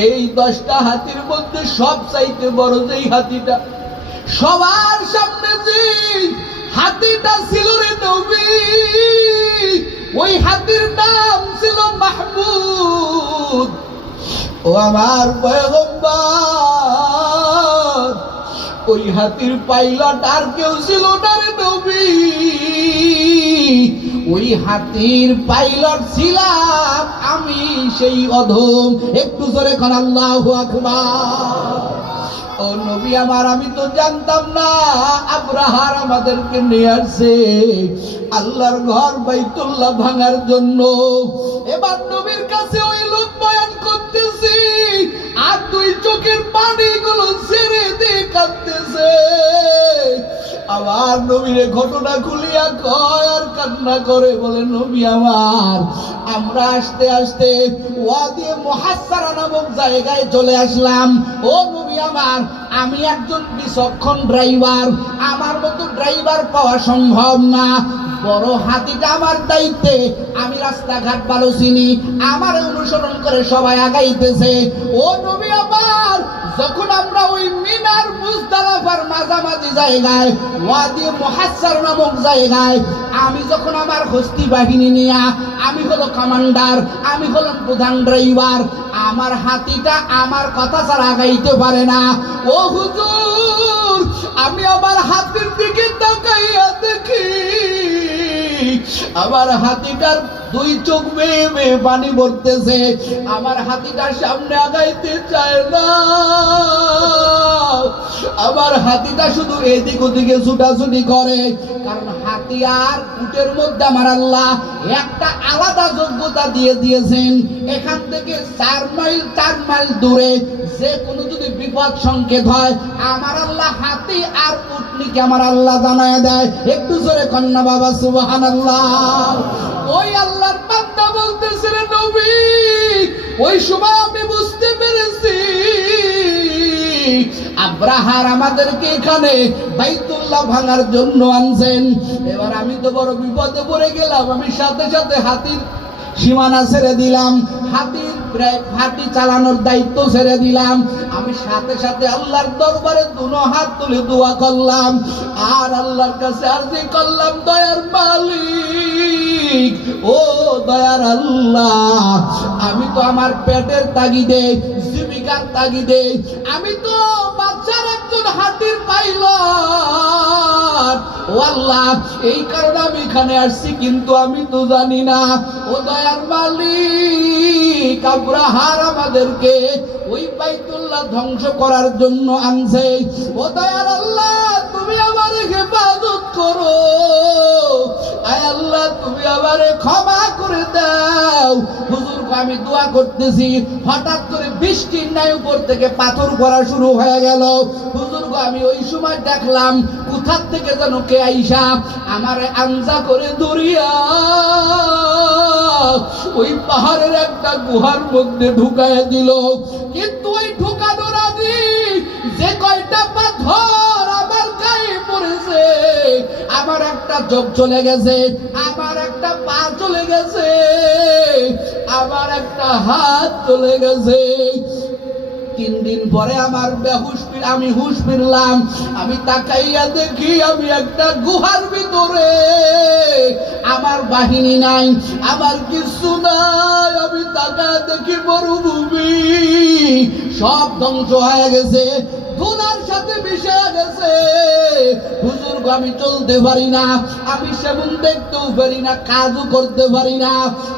এই 10টা হাতির মধ্যে সব চাইতে বড় যেই হাতিটা, সবার সামনে যে হাতিটা ছিল রে নবী, ওই হাতির নাম ছিল মাহমুদ। ও আমার পয়গম্বর, ওই হাতির পাইলট আর কেউ ছিল না রে নবী, ওই হাতির পাইলট ছিলাম আমি, সেই অধম। একটু জোরে কোন আল্লাহু আকবার। ও নবী আমার, আমি তো জানতাম না আব্রাহার আমাদেরকে নিয়ে আসছে আল্লাহর ঘর বাইতুল্লাহ ভাঙার জন্য। এবার নবীর কাছে ওই লোক বয়ান করতেছি আর দুই চোখের পানিগুলো ছেড়ে দিয়ে কাঁদতেছে। আবার নবীর ঘটনা খুলিয়া কয় আর কান্না করে, বলে নবী আমার, আমরা আস্তে আস্তে ওয়াদি মুহাসসারা নামক জায়গায় চলে আসলাম। ও নবী আমার, আমি একজন বিচক্ষণ ড্রাইভার, আমার মতো ড্রাইভার পাওয়া সম্ভব না। বড় হাতিটা আমার দায়িত্বে, আমি রাস্তাঘাট ভালো চিনি, আমার অনুসরণ করে সবাই আগাইতেছে। ও নবী আমার, যখন আমরা ওই মিনার মুজদালিফার মাঝামাঝি জায়গায় ওয়াদি মুহাসসার নামক জায়গায়, আমি যখন আমার হস্তি বাহিনী নিয়ে, আমি হলো কমান্ডার, আমি হলাম প্রধান ড্রাইভার, আমার হাতিটা আমার কথা ছাড়া আগাইতে পারে না। ও হুজুর, আমি আমার হাতির দিকে তাকাইয়া দেখি আমার হাতিটার দুই চোখ বেয়ে বেয়ে পানি পড়তেছে, আমার হাতিটার সামনে আগাইতে চায় না, আমার হাতিটা শুধু এদিক ওদিকে ছুটাছুটি করে। কারণ হাতি আর উটের মধ্যে আমার আল্লাহ একটা আলাদা যোগ্যতা দিয়ে দিয়েছেন। এখান থেকে 4 মাইল দূরে যে কোনো যদি বিপদ সংকেত হয়, আমার আল্লাহ হাতি আর উটনিকে আমার আল্লাহ জানায় দেয়। একটু জোরে কন্যা বাবা সুবহানাল্লাহ। ওই আল্লাহ আল্লাহর বান্দা বলতেছে, রে নবী, ওই সময় আমি বুঝতে পেরেছি আব্রাহার আমাদেরকে এখানে বাইতুল্লাহ ভাঙার জন্য আনছেন। এবার আমি তো বড় বিপদে পড়ে গেলাম। আমি সাথে সাথে হাতির সীমানা ছেড়ে দিলাম, হাতি চালানোর দায়িত্ব ছেড়ে দিলাম। আমি সাথে সাথে আল্লাহর দরবারে দুনো হাত তুলে দোয়া করলাম আর আল্লাহর কাছে আরজি করলাম, দয়ার মালিক, ও দয়ার আল্লাহ, আমি তো আমার পেটের তাগিদে, জীবিকার তাগিদে, আমি তো বাচ্চার একজন হাতির পাইলট, ও আল্লাহ, এই কারণে আমি এখানে আসছি, কিন্তু আমি তো জানি না ও দয়ার মালিক আব্রাহার আমাদেরকে ওই বাইতুল্লাহ ধ্বংস করার জন্য আনছে। ও দয়ার আল্লাহ, তুমি আমারে হেফাজত করো, আয় আল্লাহ, তুমি আমারে ক্ষমা করে দাও। হুজুর, আমি দোয়া করতেছি, হঠাৎ করে বৃষ্টির ন্যায় উপর থেকে পাথর পড়া শুরু হয়ে গেল। হুজুর, আমি ওই সময় দেখলাম কোথার থেকে যেন কে আইসা আমারে আঞ্জা করে দরিয়া ওই পাহাড়ের একটা গুহার মধ্যে ঢুকায় দিল। কিন্তু ওই ঢুকানোর আগে যে কয়টা পাথর আমার গায়ে পড়েছে, আমার একটা চোখ চলে গেছে, আমার একটা পা চলে গেছে, আমার একটা হাত চলে গেছে। 3 দিন পরে আমার আমি হুশ ফিরলাম। আমি তাকাইয়া দেখি আমি একটা গুহার ভিতরে, আমার বাহিনী নাই, আমার কিছু নাই। আমি তাকায় দেখি মরুভূমি সব ধ্বংস হয়ে গেছে, ধুলার সাথে মিশে গেছে। হুজুর, আমি চলতে পারি না, আমি সেমন দেখতেও পারি না, কাজও করতে পারি না।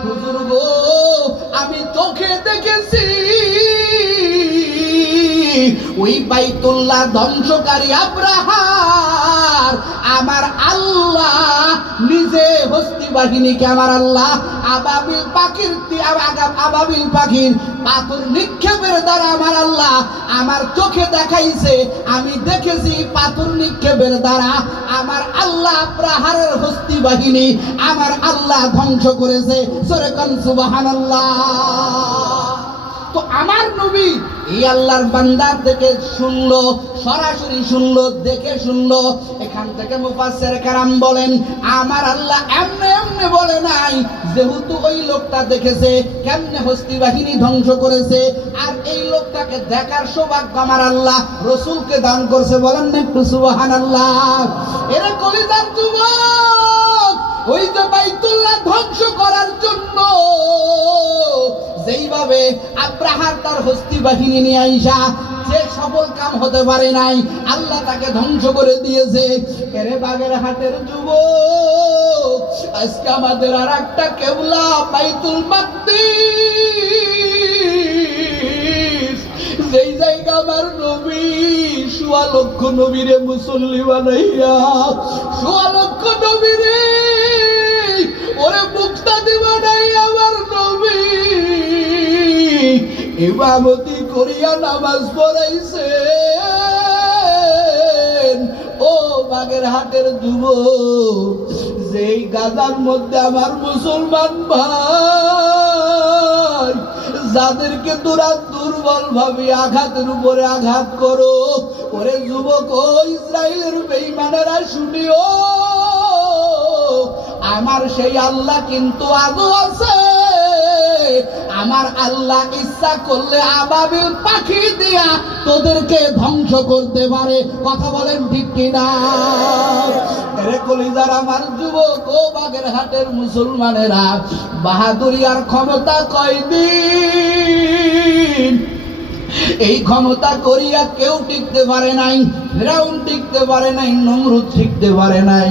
হুজুর গো, আমি চোখে দেখেছি ওই বাইতুল্লাহ ধ্বংসকারী আব্রাহার আমার আল্লাহ নিজে হস্তি বাহিনীকে আমার আল্লাহ আবাবিল পাখির পাথর নিক্ষেপের দ্বারা আমার আল্লাহ আমার চোখে দেখাইছে। আমি দেখেছি পাথর নিক্ষেপের দ্বারা আমার আল্লাহ আব্রাহারের হস্তি বাহিনী আমার আল্লাহ ধ্বংস করেছে। সূরা সুবহানাল্লাহ। তো আমার নবী এই আল্লাহর বান্দা থেকে শুনলো, সরাসরি শুনলো, দেখে শুনলো। এখান থেকে মুফাসসির কেরাম বলেন, আমার আল্লাহ এমনি এমনি বলে নাই, যেহেতু ওই লোকটা দেখেছে কেমনে হস্তি বাহিনী ধ্বংস করেছে, আর এই লোকটাকে দেখার সৌভাগ্য আমার আল্লাহ রাসূলকে দান করছে। বলেন না একটু সুবহানাল্লাহ। এরা কলিজার যুবক, ওই যে বাইতুল্লাহ ধ্বংস করার জন্য যেইভাবে আব্রাহার তার হস্তি বাহিনী নিয়ে আইসা যে সফল কাম হতে পারে নাই, আল্লাহ তাকে ধ্বংস করে দিয়েছে। এরে বাগেরহাটের যুবক, আজকে আমাদের আর একটা কেবলা বাইতুল মাকদিস, যেই জায়গা আমার নবী ১৬ লক্ষ নবীরে মুসল্লি বানাইয়া ১৬ লক্ষ নবীরে ওরে মুক্তাদি বানাইয়া আমার নবী ইমামতি করিয়া নামাজ পড়াইছে। ও বাগেরহাটের যুবক, যেই গাজার মধ্যে আমার মুসলমান ভাই যাদেরকে তোরা দুর্বল ভাবে আঘাতের উপরে আঘাত করো, ওরে যুবক, ও ইসরায়েলের বেঈমানেরা শুনিও, আমার সেই আল্লাহ কিন্তু আজও আছে। আমার আল্লাহ ইচ্ছা করলে আবাবিল পাখি দিয়া তোদেরকে ধ্বংস করতে পারে। কথা বলেন ঠিক কিনা? আরে কলিজার আমার যুবক ও বাগেরহাটের মুসলমানেরা, বাহাদুরি আর ক্ষমতা কয়দিন? এই ক্ষমতা করিয়া কেউ টিকতে পারে নাই। ফিরাউন টিকতে পারে নাই, নমরুদ টিকতে পারে নাই,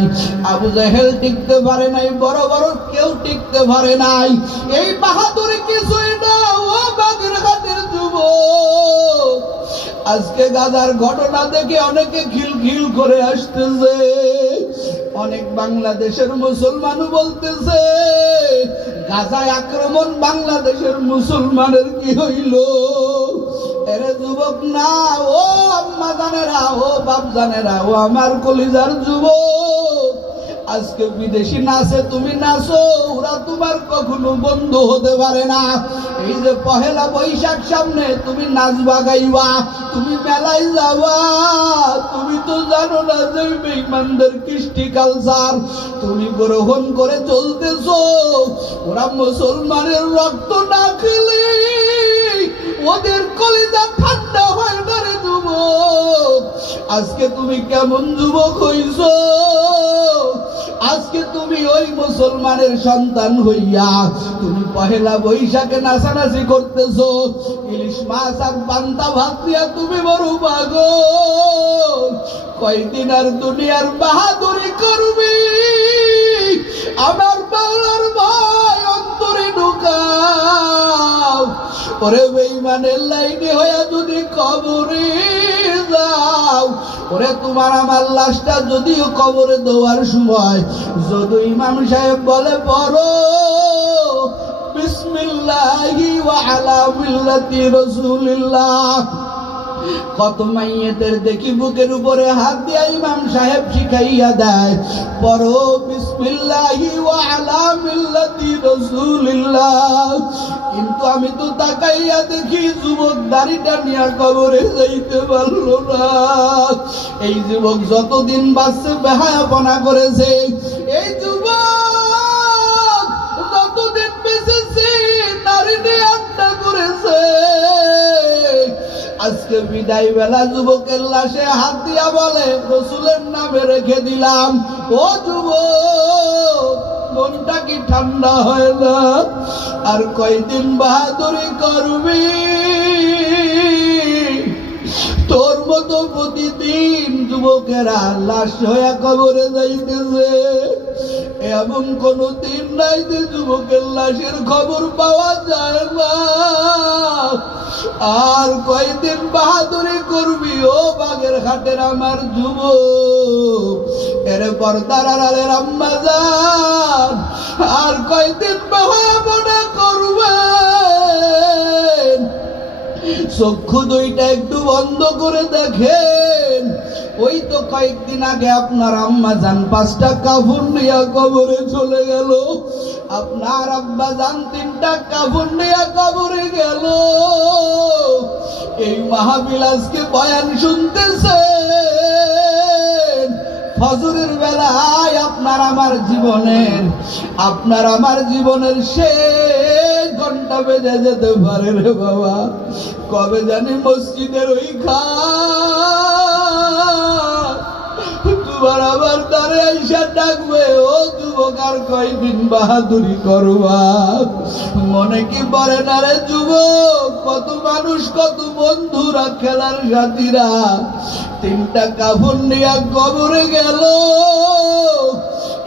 আবু জাহেল টিকতে পারে নাই, বড় বড় কেউ টিকতে পারে নাই। এই বাহাদুরি কিছুই না ও বাগেরহাটের যুবক। আজকে গাজার ঘটনা দেখে অনেকে খিলখিল করে আসতেছে। অনেক বাংলাদেশের মুসলমানও বলতেছে, গাজায় আক্রমণ বাংলাদেশের মুসলমানের কি হইল? এরে যুবক না, ও আম্মা জানেরা, ও বাপ জানেরা, ও আমার কলিজার যুবক, আজকে বিদেশি নাচে তুমি নাচো, ওরা তোমার কখনো বন্ধু হতে পারে না। এই যে পহেলা বৈশাখ সামনে, তুমি নাচবা গাইবা, তুমি মেলায় যাবা, তুমি তো জানো না যে বেঈমানদের কৃষ্টি কালচার তুমি গ্রহণ করে চলতেছো। ওরা মুসলমানের রক্ত না খেলে ওদের কলিজা ঠান্ডা হয় না রে যুবক। আজকে তুমি কেমন যুবক হইছো? আজকে তুমি ওই মুসলমানের সন্তান হইয়া তুমি পহেলা বৈশাখে নাচানাচি করতেছো, ইলিশ মাছ আর পান্তা ভাত দিয়া তুমি বড় পাগল। কয়দিন আর দুনিয়ার বাহাদুরি করবি? আমার বাংলার ভাই অন্তরে ঢুকাও। ওরে বেঈমানের লাইনে হইয়া যদি কবরে যাও, ওরে তোমার আমার লাশটা যদিও কবরে দেওয়ার সময় যদি ইমাম সাহেব বলে পড়ো বিসমিল্লাহি ওয়া আলা মিল্লাতি রাসূলিল্লাহ, কত মাইয়েদের দেখি বুকের উপরে হাত দিয়া ইমাম সাহেব শিখাইয়া দেয় পড়ো বিসমিল্লাহি ওয়া আলা মিল্লাতি রাসূলিল্লাহ। কিন্তু আমি তো তাকাইয়া দেখি যুবক দাড়িটা নিয়ে কবরে যাইতে পারলো না। এই যুবক যতদিন বাঁচছে বেহায়াপনা করেছে, এই যুবক যতদিন বেঁচেছে নারী নিয়ে আড্ডা করেছে। আজকে বিদায় বেলা যুবকের লাশে হাত দিয়া বলে রসুলের নামে রেখে দিলাম। ও যুবক, মনটা কি ঠান্ডা হয় না? আর কয়দিন বাহাদুরি করবি? তোর মতো প্রতিদিন যুবকেরা লাশ হয়ে কবরে যাইতেছে, এমন কোন দিন নাই যে যুবকের লাশের খবর পাওয়া যায় না। আর কয়দিন বাহাদুরি করবি ও বাগের ঘাটের আমার যুবক? এরে পর্দার আড়ালের আম্মা জান, আর কয়দিন বাহাদুরি করবেন? চক্ষু দুইটা একটু বন্ধ করে দেখেন। ওই তো কয়েকদিন আগে আপনার আম্মা জান 5টা কাফন নিয়ে কবরে চলে গেল, আপনার আব্বা জান 3টা কাফন নিয়ে কবরে গেল। এই মাহফিল আজকে বয়ান শুনতেছেন, ফজরের বেলায় আপনার আমার জীবনের শেষ ঘন্টা বেজে যেতে পারে রে বাবা। কবে জানি মসজিদের ওই তোমার আবার তারে আইসা ডাকবে, ও যুবক আর কয়দিন বাহাদুরি করবা? মনে কি পড়ে না রে যুবক? কত মানুষ, কত বন্ধুরা, খেলার সাথীরা 3টা কাফন নিয়ে কবরে গেল।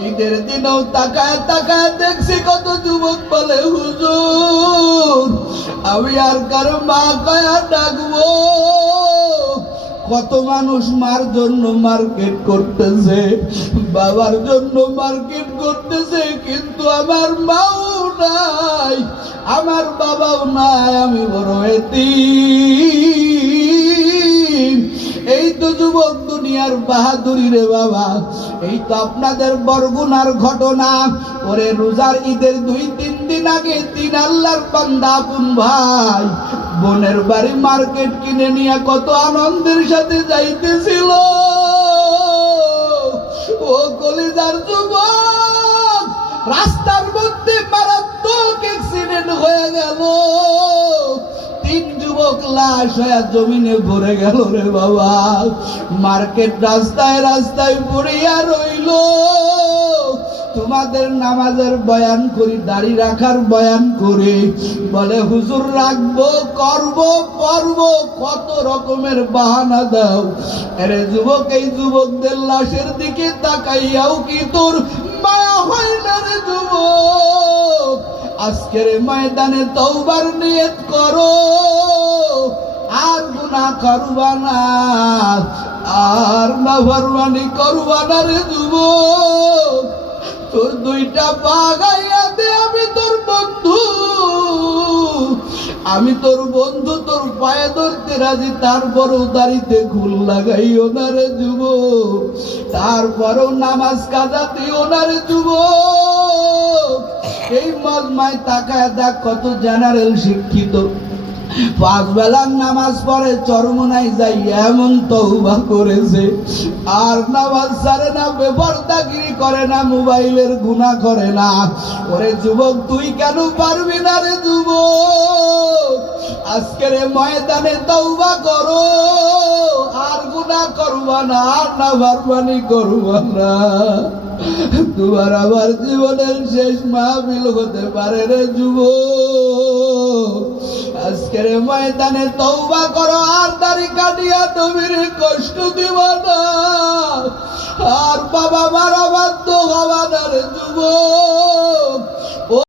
ঈদের দিনেও তাকায় তাকায় দেখছি কত যুবক বলে হুজুর আমি আর কারো মা কয়া ডাকবো। কত মানুষ মার জন্য মার্কেট করতেছে, বাবার জন্য মার্কেট করতেছে, কিন্তু আমার মাও নাই, আমার বাবাও নাই, আমি বড় এতিম। এই তো যুবক দুনিয়ার বাহাদুরি রে বাবা। এই তো আপনাদের বরগুনার ঘটনা। ওরে রোজার ঈদের 2-3 দিন আগে 3 আল্লাহর বান্দা আপন ভাই বোনের বাড়ি মার্কেট কিনে নিয়ে কত আনন্দের সাথে যাইতেছিল। ও কলিজার যুবক, রাস্তার মধ্যে মারাত্মক অ্যাক্সিডেন্ট হয়ে গেল, 3 যুবক লাশ হয়ে জমিনে পড়ে গেল রে বাবা। মার্কেট রাস্তায় রাস্তায় পড়িয়া রইল। তোমাদের নামাজের বয়ান করি, দাড়ি রাখার বয়ান করে বলে হুজুর রাখবো, করব, পড়ব, কত রকমের বাহানা দাও। আরে যুবক, এই যুবকদের লাশের দিকে তাকাইয়াও কি তোর মায়া হয় না রে যুবক? আজকের ময়দানে তওবার নিয়ত করো, আর গুনাহ করবা না, আর নাফরমানি করবা না রে যুবক। তোর 2টা পা গাইয়া দে, আমি তোর বন্ধু, আমি তোর বন্ধু, তোর পায়ে ধরতে রাজি, তারপরেও দাড়িতে খুল লাগাইও না রে যুবক, তারপরেও নামাজ কাজা দিও না রে যুবক। এই মজমায় তাকায় দেখ কত জেনারেল শিক্ষিত, 5 বেলার নামাজ পড়ে, চরমনাই যাই এমন তওবা করেছে, আর নামাজ ছাড়ে না, বেপরদাগিরি করে না, মোবাইলের গুনাহ করে না। ওরে যুবক, তুই কেন পারবি না রে যুবক? আজকের এই ময়দানে তওবা করো, আর গুনাহ করবা না, আর নাফরমানি করবা না। তোমার আবার জীবনের শেষ মাহফিল হতে পারে রে যুবক। আজকের ময়দানে তওবা করো, আর দাড়ি কাটিয়া নবীর কষ্ট দিবা না, আর বাবা মার আবার